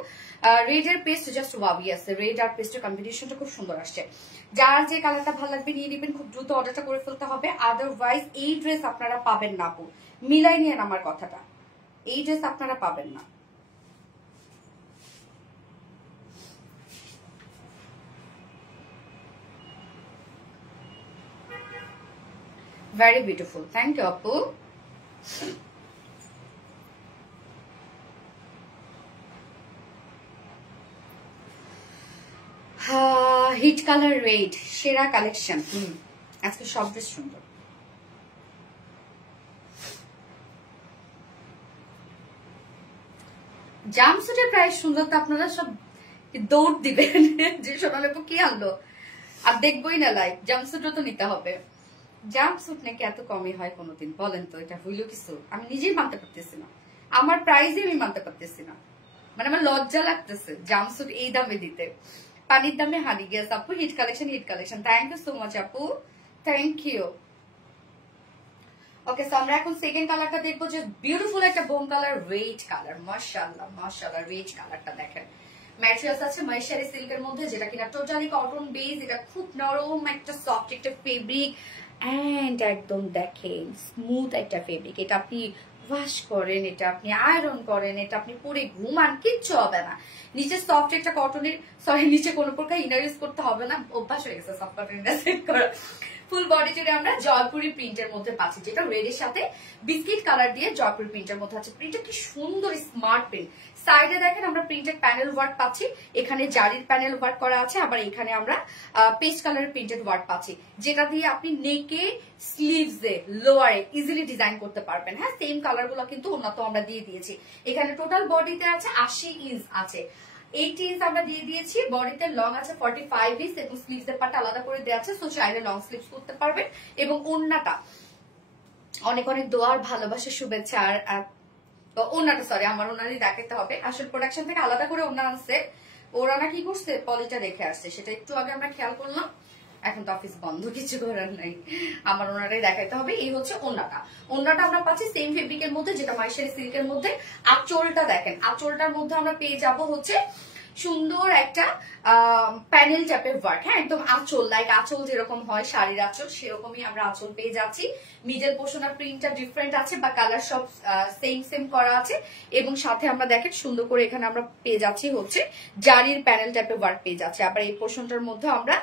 রেড এর paste just wow, yes red আর পেস্টের কম্বিনেশনটা খুব সুন্দর আসছে। যার যে কালারটা ভালো লাগবে নিয়ে নেবেন, খুব দ্রুত অর্ডারটা করে ফেলতে হবে, আদারওয়াইজ এই ড্রেস আপনারা পাবেন না আপু। মিলাই নিয়েন আমার কথাটা, এই ড্রেস আপনারা পাবেন না। ভেরি বিউটিফুল, থ্যাংক ইউ আপু। হিট কালার রেড, সেরা কালেকশন। আজকে সব ড্রেস সুন্দর। জাম্পস্যুটের প্রাইস সুন্দর তো আপনারা সব দৌড় দিবেন যে সোনালী আপু কি আনলো, আর দেখবোই না লাইভ। জাম্পস্যুটও তো নিতে হবে। জাম্পস্যুট নাকি এত কমই হয় কোনোদিন বলেন তো? এটা হইলো কিছু, আমি নিজেই মানতে পারতেছি না, আমার প্রাইজে আমি মানতে পারতেছি না। মানে আমার লজ্জা লাগতেছে জাম্পস্যুট এই দামে দিতে। পানির দামে হানি গেছে আপু। Hit collection, hit collection, thank you so much আপু, থ্যাংক ইউ। ওকে, সো আমরা এখন সেকেন্ড কালারটা দেখবো, যে বিউটিফুল একটা বোম কালার, রেড কালার। মাশাআল্লাহ মাশাআল্লাহ, রেড কালারটা দেখেন। ম্যাটেরিয়ালস আছে মহেশ্বরী সিল্কের মধ্যে, যেটা কিনা টোটালি কটন বেস। এটা খুব নরম একটা সফট একটা ফেব্রিক, এন্ড একদম দেখেন স্মুথ একটা ফেব্রিক। এটা আপনি ওয়াশ করেন, এটা আপনি আয়রন করেন, এটা আপনি পরে ঘুমান, কিচ্ছু হবে না। নিচে সফট একটা কটনের, সরি নিচে কোনো প্রকার ইনার ইউজ করতে হবে না, অভ্যাস হয়ে গেছে সফট কটন সেট করা। ফুল বডি জুড়ে আমরা জয়পুরি প্রিন্টের মধ্যে পাচ্ছি, যেটা রেড এর সাথে বিস্কিট কালার দিয়ে জয়পুরি প্রিন্টের মধ্যে আছে। প্রিন্টটা কি সুন্দর, স্মার্ট প্রিন্ট। সাইডে দেখেন আমরা প্রিন্টেড প্যানেল ওয়ার্ক পাচ্ছি, এখানে জারির প্যানেল ওয়ার্ক করা আছে, আবার এখানে আমরা পেস্ট কালারের প্রিন্টেড ওয়ার্ক পাচ্ছি, যেটা দিয়ে আপনি নেকে, স্লিভসে, লোয়ারে ইজিলি ডিজাইন করতে পারবেন। হ্যাঁ, সেম কালার গুলো কিন্তু উন্নত আমরা দিয়ে দিয়েছি। এখানে টোটাল বডিতে আছে 80 ইঞ্চ আছে, 80 ইঞ্চ আমরা দিয়ে দিয়েছি। বডিতে লং আছে 45 ইঞ্চ, এবং স্লিভস এর পার্ট আলাদা করে দেওয়া আছে, সো চাইলে লং স্লিভস করতে পারবেন। এবং ওড়নাটা অনেক অনেক দোয়ার ভালোবাসা শুভেচ্ছা। আর ওড়নাটা, সরি আমার ওড়নারই দেখাতে হবে, আসলে প্রোডাকশন থেকে আলাদা করে ওড়না আনছে, ওরা না কি করছে পলিটা রেখে আসছে, সেটা একটু আগে আমরা খেয়াল করলাম। এখন তো অফিস বন্ধ, কিছু করার নাই, আমার ওনারাই দেখাইতে হবে। এই হচ্ছে ওড়নাটা। ওড়নাটা আমরা পাচ্ছি সেম ফেব্রিকের মধ্যে, যেটা মহেশ্বরী সিল্কের মধ্যে। আঁচলটা দেখেন, আঁচলটার মধ্যে আমরা পেয়ে যাব হচ্ছে সুন্দর একটা প্যানেল টাইপের ওয়ার্ক। হ্যাঁ, একদম আঁচল, লাইক আঁচল যেরকম হয় শাড়ির আঁচল, সেরকমই আমরা আঁচল পেয়ে যাচ্ছি। মিডল পোর্শনের প্রিন্টটা ডিফারেন্ট আছে, বা কালার সব সেম সেম করা আছে, এবং সাথে আমরা দেখেন সুন্দর করে এখানে আমরা পেয়ে যাচ্ছি হচ্ছে জারির প্যানেল টাইপের ওয়ার্ক পেয়ে যাচ্ছে। আবার এই পোর্শনটার মধ্যে আমরা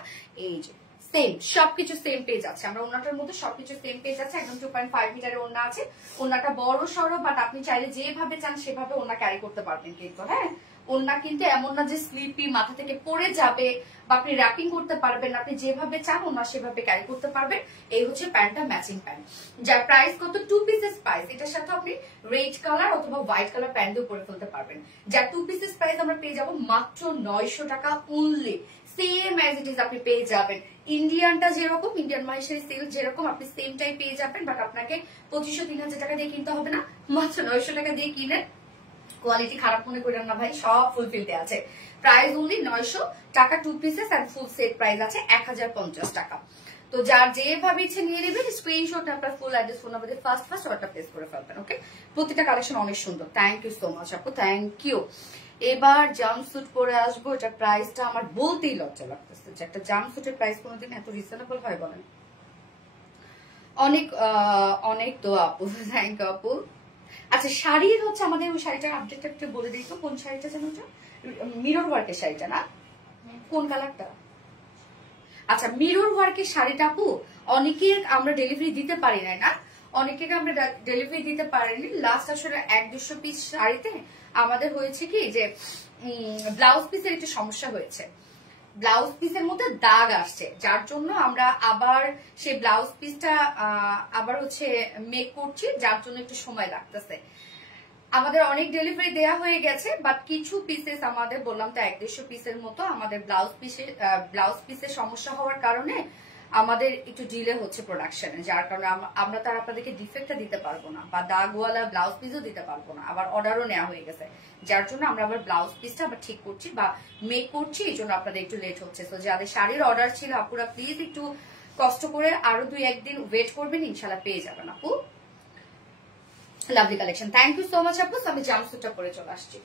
এই যে সেম সবকিছু সেম পেয়ে যাচ্ছে, আমরা ওনাটার মধ্যে সবকিছু সেম পেয়ে যাচ্ছে। একদম 2.5 মিটারের ওড়না আছে। ওড়নাটা বড় সড়ো, বাট আপনি চাইলে যেভাবে চান সেভাবে ওড়না ক্যারি করতে পারবেন কিন্তু। হ্যাঁ, ওড়না কিন্তু এমন না যে স্লিপি মাথা থেকে পড়ে যাবে, বা আপনি র্যাপিং করতে পারবেন, আপনি যেভাবে চান ওড়না সেভাবে ক্যারি করতে পারবেন। এই হচ্ছে প্যান্টটা, ম্যাচিং প্যান্ট, যার প্রাইস কত 2 পিসেস প্রাইস। এটার সাথে আপনি রেড কালার অথবা হোয়াইট কালার প্যান্ট দিয়ে পরে ফেলতে পারবেন। যার 2 পিসেস প্রাইস আমরা পেয়ে যাবো মাত্র 900 টাকা only. Same as it is আপনি পেয়ে যাবেন। ইন্ডিয়ানটা যেরকম, ইন্ডিয়ান মহেশ্বরী সিল্ক যেরকম আপনি সেমটাই পেয়ে যাবেন, বাট আপনাকে 2500-3000 টাকা দিয়ে কিনতে হবে না, মাত্র 900 টাকা দিয়ে কিনেন। কোয়ালিটি খারাপ মনে করেন না ভাই, সব ফুলফিলতে আছে। প্রাইস অনলি 900 টাকা, 2 pieces and full set price আছে 1050 টাকা। তো যার যেভাবে ইচ্ছে নিয়ে নেবেন, স্ক্রিনশট আপনার ফুল অ্যাড্রেস ফোন নাম্বার দিয়ে ফার্স্ট অর্ডার প্লেস করে ফেলবেন। ওকে, প্রতিটা কালেকশন অনেক সুন্দর। থ্যাংক ইউ সো মাচ আপু, থ্যাংক ইউ। এবার জাম্পস্যুট পরে আসবো, এটা প্রাইসটা আমার বলতেই লজ্জা লাগতেছে যে একটা জাম্পস্যুটের প্রাইস কোনোদিন এত রিজনেবল হয় বলেন? অনেক অনেক তো আপু, থ্যাংক ইউ আপু। আচ্ছা শাড়ির হচ্ছে আমাদের ওই শাড়িটার আপডেটটা একটু বলে দিই তো, কোন শাড়িটা যেন ওটা মিরর ওয়ার্কের শাড়িটা না, কোন কালারটা? আচ্ছা মিরর ওয়ার্কের শাড়িটা আপু অনেকের আমরা ডেলিভারি দিতে পারি না, অনেকের আমরা ডেলিভারি দিতে পারিনি। লাস্ট আসলে 1-200 পিস শাড়িতে আমাদের হয়েছে কি যে ব্লাউজ পিসের একটু সমস্যা হয়েছে, ব্লাউজ পিসের মধ্যে দাগ আসছে, যার জন্য আমরা আবার সেই ব্লাউজ পিসটা আবার হচ্ছে মেক করছি, যার জন্য একটু সময় লাগতেছে। আমাদের অনেক ডেলিভারি দেয়া হয়ে গেছে, বাট কিছু পিসেস আমাদের বললাম তো 1-150 পিসের মতো আমাদের ব্লাউজ পিসের সমস্যা হওয়ার কারণে আমাদের একটু ডিলে হচ্ছে প্রোডাকশনে, যার কারণে আমরা তার আপনাদেরকে ডিফেক্টটা দিতে পারবো না, বা দাগওয়ালা ব্লাউজ পিসও দিতে পারবো না, আবার অর্ডারও নেওয়া হয়ে গেছে, যার জন্য আমরা আবার ব্লাউজ পিসটা আবার ঠিক করছি বা মেক করছি, এই জন্য আপনাদের একটু লেট হচ্ছে। তো যাদের শাড়ির অর্ডার ছিল আপুরা প্লিজ একটু কষ্ট করে আরো 2-1 দিন ওয়েট করবেন, ইনশাল্লাহ পেয়ে যাবেন আপু। Lovely collection, thank you so much আপু। আমি জাম্পস্যুটটা পরে চলে আসছি।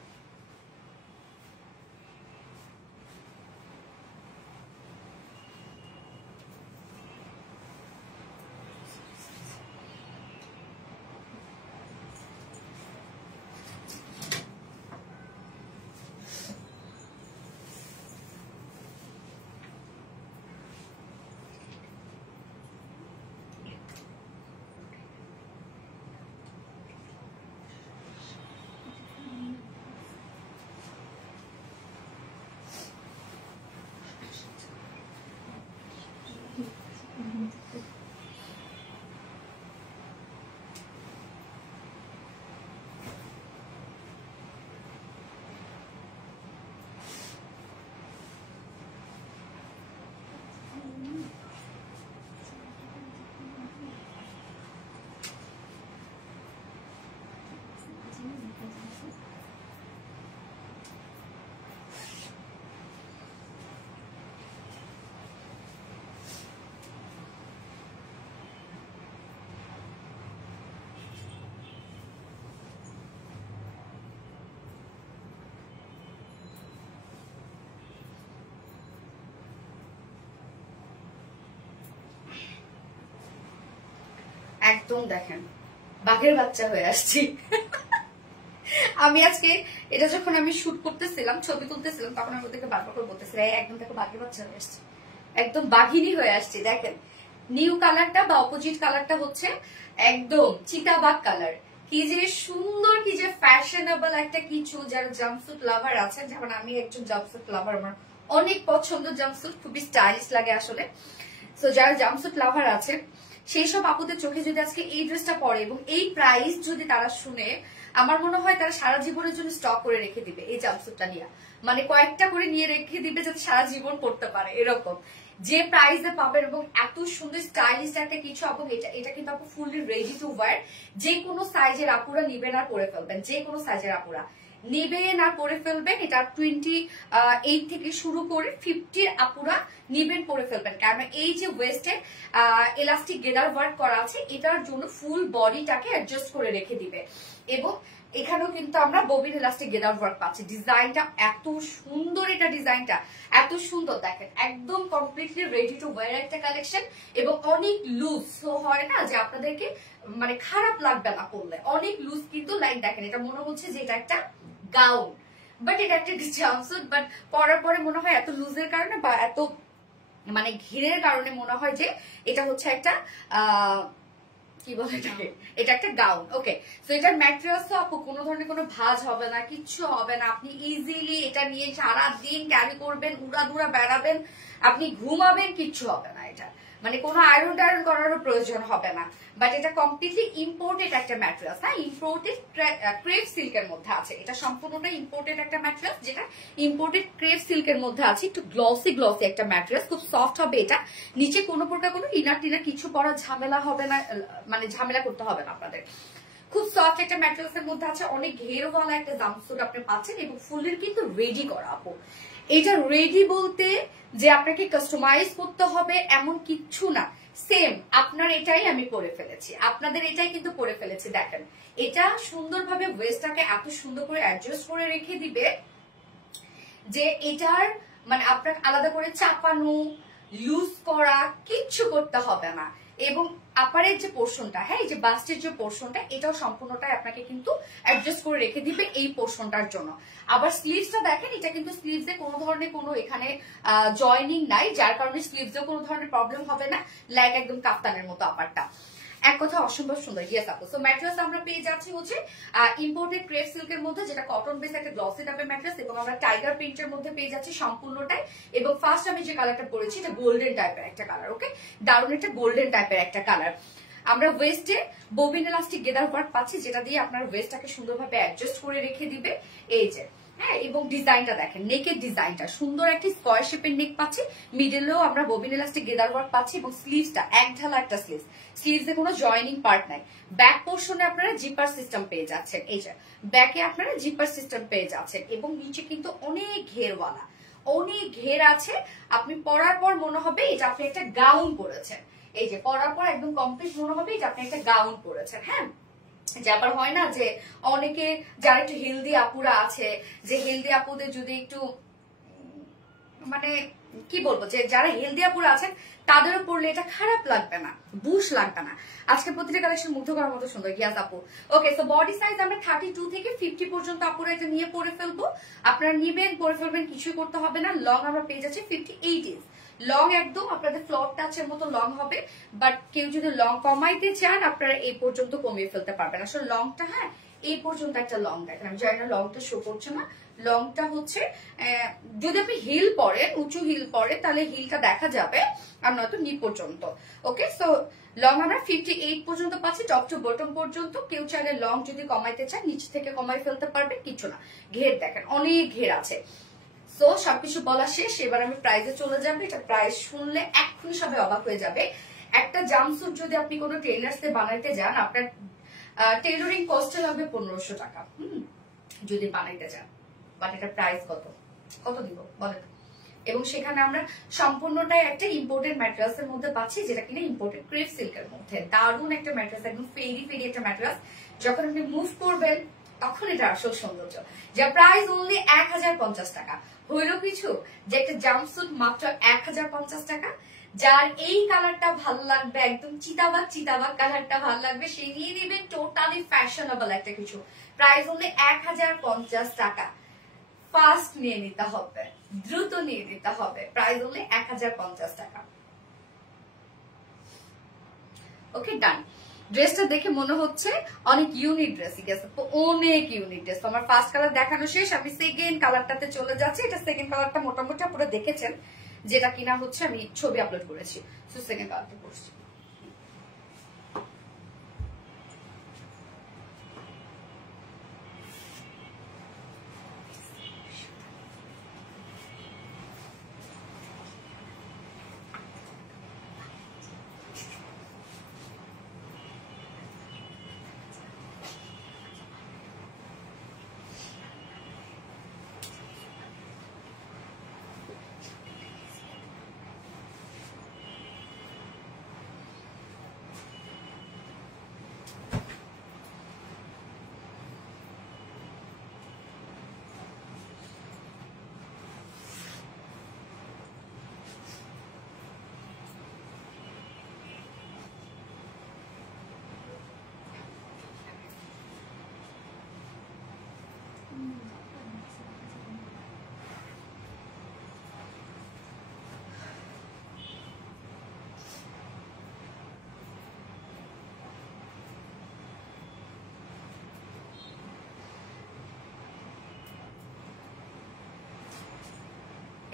একদম দেখেন বাঘের বাচ্চা হয়ে আসছি। আমি আজকে এটা যখন আমি শুট করতেছিলাম, ছবি তুলতেছিলাম, তখন আমি ওদেরকে বারবার করে বলতেছিলাম একদম দেখো বাঘের বাচ্চা হয়ে আসছে, একদম বাঘিনী হয়ে আসছে। দেখেন নিউ কালারটা বা অপোজিট কালারটা হচ্ছে একদম চিতাবাঘ কালার, কি যে সুন্দর, কি যে ফ্যাশনেবল একটা কিছু। যারা জাম্পস্যুট লাভার আছেন, যেমন আমি একজন জাম্পস্যুট লাভার, আমার অনেক পছন্দ জাম্পস্যুট, খুবই স্টাইলিশ লাগে আসলে। সো যারা জাম্পস্যুট লাভার আছে সেই সব আপুদের চোখে যদি আজকে এই ড্রেসটা পরে এবং এই প্রাইস যদি তারা শুনে, আমার মনে হয় তারা সারা জীবনের জন্য স্টক করে রেখে দিবে এই জাম্পস্যুটটা নিয়ে, মানে কয়েকটা করে নিয়ে রেখে দিবে যাতে সারা জীবন পড়তে পারে এরকম যে প্রাইসে পাবেন। এবং এত সুন্দর স্টাইলিশ একটা কিছু আপু, এটা কিন্তু আপু ফুললি রেডি টু ওয়্যার, যে কোনো সাইজের আপুরা নিবেন আর পরে ফেলবেন, যে কোনো সাইজের আপুরা নিবেন আর পরে ফেলবেন। এটা 28 থেকে শুরু করে 50 আপুরা নিবেন পরে ফেলবেন, কারণ এই যে ওয়েস্টে এলাস্টিক গেদার ওয়ার্ক করা আছে, এটার জন্য ফুল বডিটাকে অ্যাডজাস্ট করে রেখে দিবে। এবং এখানেও কিন্তু আমরা ববিন এলাস্টিক গেদার ওয়ার্ক পাচ্ছি। ডিজাইনটা এত সুন্দর, এটা ডিজাইনটা এত সুন্দর, দেখেন একদম কমপ্লিটলি রেডি টু ওয়্যার একটা কালেকশন, এবং অনেক লুজ। সো হয় না যে আপনাদেরকে মানে খারাপ লাগবে না পরলে, অনেক লুজ কিন্তু, লাইক দেখেন এটা মনে হচ্ছে যে এটা একটা গাউন, বাট এটা একটা জাম্পস্যুট, বাট পরার পরে মনে হয় এত লুজের কারণে বা এত মানে ঘিরের কারণে মনে হয় যে এটা হচ্ছে একটা কি বলে এটাকে, এটা একটা গাউন। ওকে, সো এটার ম্যাটেরিয়ালস তো আপু কোনো ধরনের কোনো ভাঁজ হবে না, কিচ্ছু হবে না। আপনি ইজিলি এটা নিয়ে সারাদিন ক্যারি করবেন, উড়াদুরা বেড়াবেন, আপনি ঘুমাবেন, কিচ্ছু হবে না। এটা মানে কোনো আয়রন টায়রন করারও প্রয়োজন হবে না। বাট এটা কমপ্লিটলি ইম্পোর্টেড একটা ম্যাটেরিয়ালস, হ্যাঁ ইম্পোর্টেড ক্রেপ সিল্কের মধ্যে আছে। এটা সম্পূর্ণটা ইম্পোর্টেড একটা ম্যাটেরিয়ালস, যেটা ইম্পোর্টেড ক্রেপ সিল্কের মধ্যে আছে। একটু গ্লসি গ্লসি একটা ম্যাটেরিয়ালস, খুব সফট হবে এটা। নিচে কোনো প্রকার কোনো ইনার টিনার কিছু পরা ঝামেলা হবে না, মানে ঝামেলা করতে হবে না আপনাদের। খুব সফট একটা ম্যাটেরিয়ালস এর মধ্যে আছে, অনেক ঘেরওয়ালা একটা জাম্পস্যুট আপনি পাচ্ছেন, এবং ফুলের কিন্তু রেডি করা আপু। এটা রেডি বলতে যে আপনাকে কাস্টমাইজ করতে হবে এমন কিচ্ছু না, সেম আপনার এটাই আমি পরে ফেলেছি, আপনাদের এটাই কিন্তু পরে ফেলেছি। দেখেন এটা সুন্দরভাবে ওয়েস্টটাকে এত সুন্দর করে অ্যাডজাস্ট করে রেখে দিবে যে এটার মানে আপনার আলাদা করে চাপানো লুজ করা কিচ্ছু করতে হবে না। এবং আপারের যে পোর্শনটা, হ্যাঁ এই যে বাস্টের যে পোর্শনটা, এটাও সম্পূর্ণটাই আপনাকে কিন্তু অ্যাডজাস্ট করে রেখে দিবে এই পোর্শনটার জন্য। আবার স্লিভসটা দেখেন, এটা কিন্তু স্লিভসে কোনো ধরনের কোনো এখানে জয়নিং নাই, যার কারণে স্লিভসেও কোনো ধরনের প্রবলেম হবে না, লাইক একদম কাপ্তানের মতো আপারটা। এক কথা অসম্ভব সুন্দর। ইয়েস আপু। সো ম্যাট্রেস আমরা পেয়ে যাচ্ছি হচ্ছে ইম্পোর্টেড ক্রেপ সিল্কের মধ্যে, যেটা কটন বেস একটা গ্লসি টাইপের ম্যাট্রেস, এবং আমরা টাইগার প্রিন্টের মধ্যে পেয়ে যাচ্ছি সম্পূর্ণটাই। এবং ফার্স্ট আমি যে কালারটা পরেছি এটা গোল্ডেন টাইপের একটা কালার। ওকে, দারুণ একটা গোল্ডেন টাইপের একটা কালার। আমরা ওয়েস্টে ববিন এলাস্টিক গেদার ওয়ার্ক পাচ্ছি, যেটা দিয়ে আপনার ওয়েস্টটাকে সুন্দরভাবে অ্যাডজাস্ট করে রেখে দিবে। এই যে হ্যাঁ, এবং ডিজাইনটা দেখেন, নেকের ডিজাইনটা সুন্দর একটা স্কোয়ার শেপের নেক পাচ্ছি, মিডলেও আমরা ববিন এলাস্টিক গেদার ওয়ার্ক পাচ্ছি, এবং স্লিভসটা এক ঢালা একটা স্লিভস, স্লিভসে কোনো জয়নিং পার্ট নাই। ব্যাক পোর্শনে আপনারা জিপার সিস্টেম পেয়ে যাচ্ছেন, এই যে ব্যাকে আপনারা জিপার সিস্টেম পেয়ে যাচ্ছেন, এবং নিচে কিন্তু অনেক ঘেরওয়ালা, অনেক ঘের আছে। আপনি পরার পর মনে হবে এটা আপনি একটা গাউন পরেছেন, এই যে পরার পর একদম কমপ্লিট মনে হবে যে আপনি একটা গাউন পরেছেন। হ্যাঁ, যে আবার হয় না যে অনেকে যারা একটু হেলদি আপুরা আছে, যে হেলদি আপুদের যদি একটু মানে কি বলবো, যে যারা হেলদি আপুরা আছেন তাদেরও পড়লে এটা খারাপ লাগবে না, বুশ লাগবে না। আজকে প্রতিটা কালেকশন মুগ্ধ করার মতো সুন্দর। ইয়াস আপু। ওকে, সো বডি সাইজ আমরা 32 থেকে 50 পর্যন্ত আপুরা এটা নিয়ে পরে ফেলবো। আপনারা নিবেন, পরে ফেলবেন, কিছুই করতে হবে না। লং আমরা পেয়ে যাচ্ছি 58 ইঞ্চ লং, একদম আপনাদের ফ্লোর টাচের মতো লং হবে। বাট কেউ যদি লং কমাইতে চান আপনারা এই পর্যন্ত কমিয়ে ফেলতে পারবেন। আসলে লংটা, হ্যাঁ এই পর্যন্ত একটা লং দেখেন, আমি জানি না লংটা শো করছে না। লংটা হচ্ছে যদি আপনি হিল পরেন, উঁচু হিল পরে, তাহলে হিলটা দেখা যাবে, আর নয়তো নি পর্যন্ত। ওকে, সো লং আমরা 58 পর্যন্ত পাচ্ছি, টপ টু বটম পর্যন্ত। কেউ চাইলে লং যদি কমাইতে চান নিচ থেকে কমাই ফেলতে পারবে, কিছু না। ঘের দেখেন, অনেক ঘের আছে। সো সবকিছু বলা শেষ, এবার আমি প্রাইসে চলে যাবো। এটা প্রাইস শুনলে এক্ষুনি সবাই অবাক হয়ে যাবে। একটা জাম্পস্যুট যদি আপনি কোনো টেইলার্সে বানাইতে যান, আপনার টেইলরিং কস্টে লাগবে 1500 টাকা যদি বানাইতে চান। বাট এটা প্রাইস কত দিব বলেন? এবং সেখানে আমরা সম্পূর্ণটাই একটা ইম্পোর্টেড ম্যাটেরিয়ালস এর মধ্যে পাচ্ছি, যেটা কিনা ইম্পোর্টেড ক্রেপ সিল্কের মধ্যে। দারুণ একটা ম্যাটেরিয়ালস, একদম ফেরি ফেরি একটা ম্যাটেরিয়ালস। যখন আপনি মুভ করবেন তখন এটা আসল সৌন্দর্য। যা প্রাইস অনলি 1050 টাকা। হইল কিছু যে একটা জাম্পস্যুট মাত্র 1050 টাকা। যার এই কালারটা ভালো লাগবে, একদম চিতাবাগ চিতাবাগ কালারটা ভালো লাগবে, সে নিয়ে নেবেন টোটালি ফ্যাশনেবল একটা কিছু। প্রাইস অনলি 1050 টাকা। ফাস্ট নিয়ে নিতে হবে, দ্রুত নিয়ে নিতে হবে। প্রাইস অনলি 1050 টাকা। ওকে, ডান। ড্রেসটা দেখে মনে হচ্ছে অনেক ইউনিক ড্রেস, ঠিক আছে? অনেক ইউনিক ড্রেস। আমার ফার্স্ট কালার দেখানো শেষ, আমি সেকেন্ড কালারটাতে চলে যাচ্ছি। এটা সেকেন্ড কালারটা মোটামুটি পুরো দেখেছেন, যেটা কিনা হচ্ছে আমি ছবি আপলোড করেছি। সো সেকেন্ড কালারটা করছি।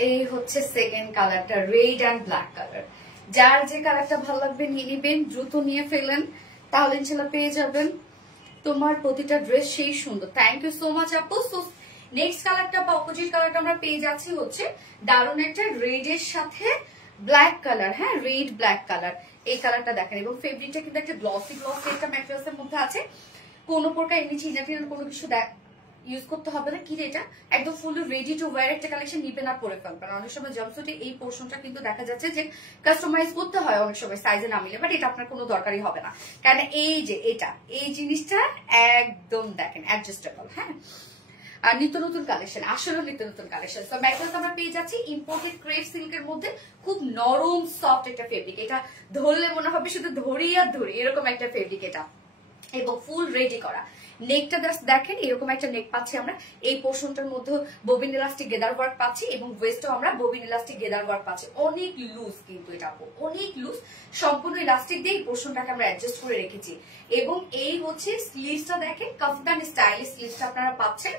এই হচ্ছে সেকেন্ড কালারটা, রেড অ্যান্ড ব্ল্যাক কালার। যার যে কালারটা ভালো লাগবে নিয়ে নিবেন, দ্রুত নিয়ে ফেলেন, তাহলে ইনশাল্লাহ পেয়ে যাবেন। তোমার প্রতিটা ড্রেস সেই সুন্দর। থ্যাংক ইউ সো মাচ আপু। সো নেক্সট কালারটা বা অপোজিট কালারটা আমরা পেয়ে যাচ্ছি হচ্ছে দারুণ একটা রেড এর সাথে ব্ল্যাক কালার। হ্যাঁ, রেড ব্ল্যাক কালার, এই কালারটা দেখেন। এবং ফেব্রিকটা কিন্তু একটা গ্লসি গ্লসি একটা ম্যাটেরিয়ালস এর মধ্যে আছে। কোনো প্রকার এমনি চিনাটিনার কোনো কিছু ইউজ করতে হবে না। কি এটা একদম ফুলি রেডি টু ওয়্যার একটা কালেকশন, নিবেন আর পরে ফেলবেন। অনেক সময় জাম্পস্যুটে এই পোর্শনটা কিন্তু দেখা যাচ্ছে যে কাস্টমাইজ করতে হয় অনেক সময় সাইজে না মিলে, বাট এটা আপনার কোনো দরকারই হবে না, কারণ এই যে এটা এই জিনিসটা একদম দেখেন অ্যাডজাস্টেবল। হ্যাঁ, আর নিত্য নতুন কালেকশন, আসলে নিত্য নতুন কালেকশন। তো ম্যাটেরিয়ালস আমরা পেয়ে যাচ্ছি ইম্পোর্টেড ক্রেপ সিল্কের মধ্যে, খুব নরম সফট একটা ফেব্রিক, এটা ধরলে মনে হবে শুধু ধরি আর ধরি এরকম একটা ফেব্রিক এটা, এবং ফুল রেডি করা। নেকটা দেখেন এরকম একটা নেক পাচ্ছি আমরা, এই পোর্শনটার মধ্যে ববিন ইলাস্টিক গেদার ওয়ার্ক পাচ্ছি এবং ওয়েস্টও আমরা ববিন ইলাস্টিক গেদার ওয়ার্ক পাচ্ছি। অনেক লুজ কিন্তু এটা অনেক লুজ, সম্পূর্ণ ইলাস্টিক দিয়ে এই পোর্শনটাকে আমরা অ্যাডজাস্ট করে রেখেছি। এবং এই হচ্ছে স্লিভসটা দেখেন, কাফতান স্টাইলিশ স্লিভসটা আপনারা পাচ্ছেন,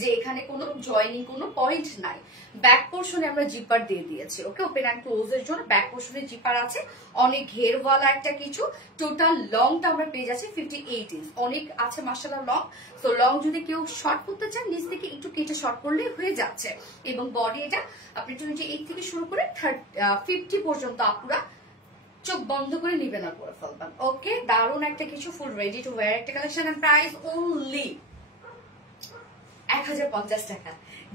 যে এখানে কোনো জয়েনিং কোনো পয়েন্ট নাই। ব্যাক পোর্শনে আমরা জিপার দিয়ে দিয়েছি, ওকে, ওপেন অ্যান্ড ক্লোজ এর জন্য ব্যাক পোর্শনে জিপার আছে, অনেক ঘেরওয়ালা একটা কিছু। টোটাল লংটা আমরা পেয়ে যাচ্ছি 58 ইঞ্চ, অনেক আছে মাশাআল্লাহ লং। তো লং যদি কেউ শর্ট করতে চান নিচ থেকে একটু কেটে শর্ট করলে হয়ে যাচ্ছে। এবং বডি এটা আপনি 28 থেকে শুরু করে 50 পর্যন্ত আপুরা চোখ বন্ধ করে নিবেন আর পরে ফেলবেন। ওকে, দারুণ একটা কিছু, ফুল রেডি টু ওয়্যার একটা কালেকশন। এন্ড প্রাইস অনলি 1050 টাকা।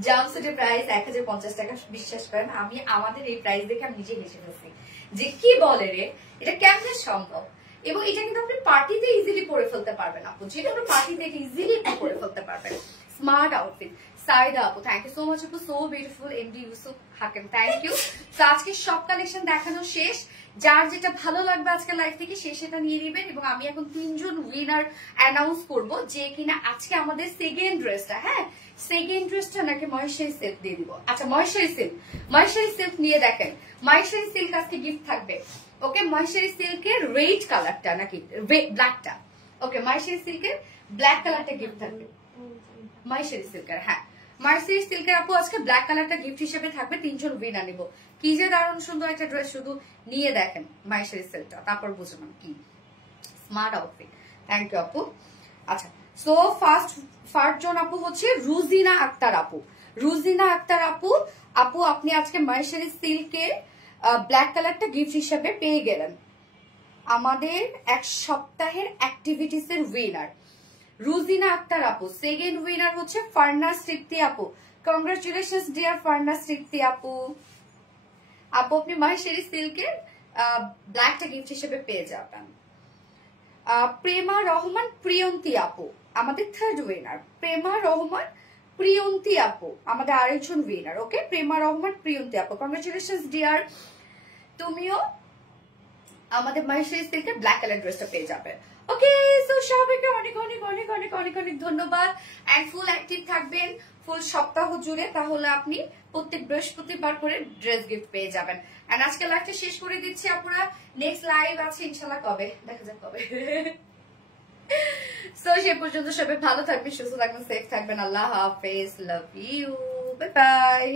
জাম্পস্যুটের প্রাইস 1050 টাকা। বিশ্বাস করেন আমি আমাদের এই প্রাইস দেখে আমি নিজে হেসে ফেলছি যে কি বলে রে, এটা কেমনে সম্ভব। এবং এটা কিন্তু আপনি পার্টিতে ইজিলি পরে ফেলতে পারবেন আপু, যেটা আপনি পার্টিতে ইজিলি পরে ফেলতে পারবেন। Smart outfit. সাইদা আপু, থ্যাংক ইউ সো মাচ আপু, so beautiful. MD Yusuf Hakim, thank you. তো আজকে সব কালেকশন দেখানো শেষ, যার যেটা ভালো লাগবে আজকে লাইভ থেকে সে সেটা নিয়ে নেবেন। এবং আমি এখন 3 জন উইনার অ্যানাউন্স করব, যে কিনা আজকে আমাদের সেকেন্ড ড্রেসটা, হ্যাঁ সেকেন্ড ড্রেসটা নাকি মহেশ্বরী সিল্ক দিয়ে দিব। আচ্ছা মহেশ্বরী সিল্ক নিয়ে দেখেন, মহেশ্বরী সিল্ক আজকে গিফট থাকবে। ওকে, মহেশ্বরী সিল্কের রেড কালারটা নাকি ব্ল্যাকটা, ওকে মহেশ্বরী সিল্কের ব্ল্যাক কালারটা গিফট থাকবে। মহেশ্বরী সিল্কের, হ্যাঁ মহেশ্বরী সিল্কের আপু আজকে ব্ল্যাক কালারটা গিফট হিসেবে থাকবে। 3 জন উইনার নিব। কি যে দারুণ সুন্দর একটা ড্রেস, শুধু নিয়ে দেখেন মহেশ্বরী সিল্কটা, তারপর বুঝলাম কি স্মার্ট আউটফিট। থ্যাংক ইউ আপু। আচ্ছা, সো ফার্স্ট জন আপু হচ্ছে রুজিনা আক্তার আপু। রুজিনা আক্তার আপু, আপু আপনি আজকে মহেশ্বরী সিল্কের ব্ল্যাক কালারটা গিফট হিসেবে পেয়ে গেলেন। আমাদের এক সপ্তাহের অ্যাক্টিভিটিস এর উইনার রুজিনা আক্তার আপু। সেকেন্ড উইনার হচ্ছে ফারনাস তৃপ্তি আপু। কংগ্রাচুলেশনস ডিয়ার ফারনাস তৃপ্তি আপু। আপু আপনি মহেশ্বরী সিল্কের ব্ল্যাকটা গিফট হিসেবে পেয়ে যাবেন। প্রেমা রহমান প্রিয়ন্তী আপু আমাদের থার্ড উইনার। প্রেমা রহমান প্রিয়ন্তী আপু আমাদের আরেকজন উইনার। ওকে, প্রেমা রহমান প্রিয়ন্তী আপু, কংগ্রাচুলেশনস ডিয়ার। তুমিও আমাদের মহেশ্বরী সিল্কের ব্ল্যাক কালার ড্রেসটা পেয়ে যাবে। ওকে, সো সবাইকে অনেক অনেক অনেক অনেক অনেক অনেক ধন্যবাদ। এন্ড ফুল অ্যাক্টিভ থাকবেন ফুল সপ্তাহ জুড়ে, তাহলে আপনি প্রত্যেক বৃহস্পতিবার করে ড্রেস গিফট পেয়ে যাবেন। এন্ড আজকে লাইভটা শেষ করে দিচ্ছি আপুরা, নেক্সট লাইভ আছে ইনশাআল্লাহ কবে, দেখা যাক কবে। সো সে পর্যন্ত সবাই ভালো থাকবেন, সুস্থ থাকবেন, সেফ থাকবেন। আল্লাহ হাফেজ, লাভ ইউ, বাই বাই।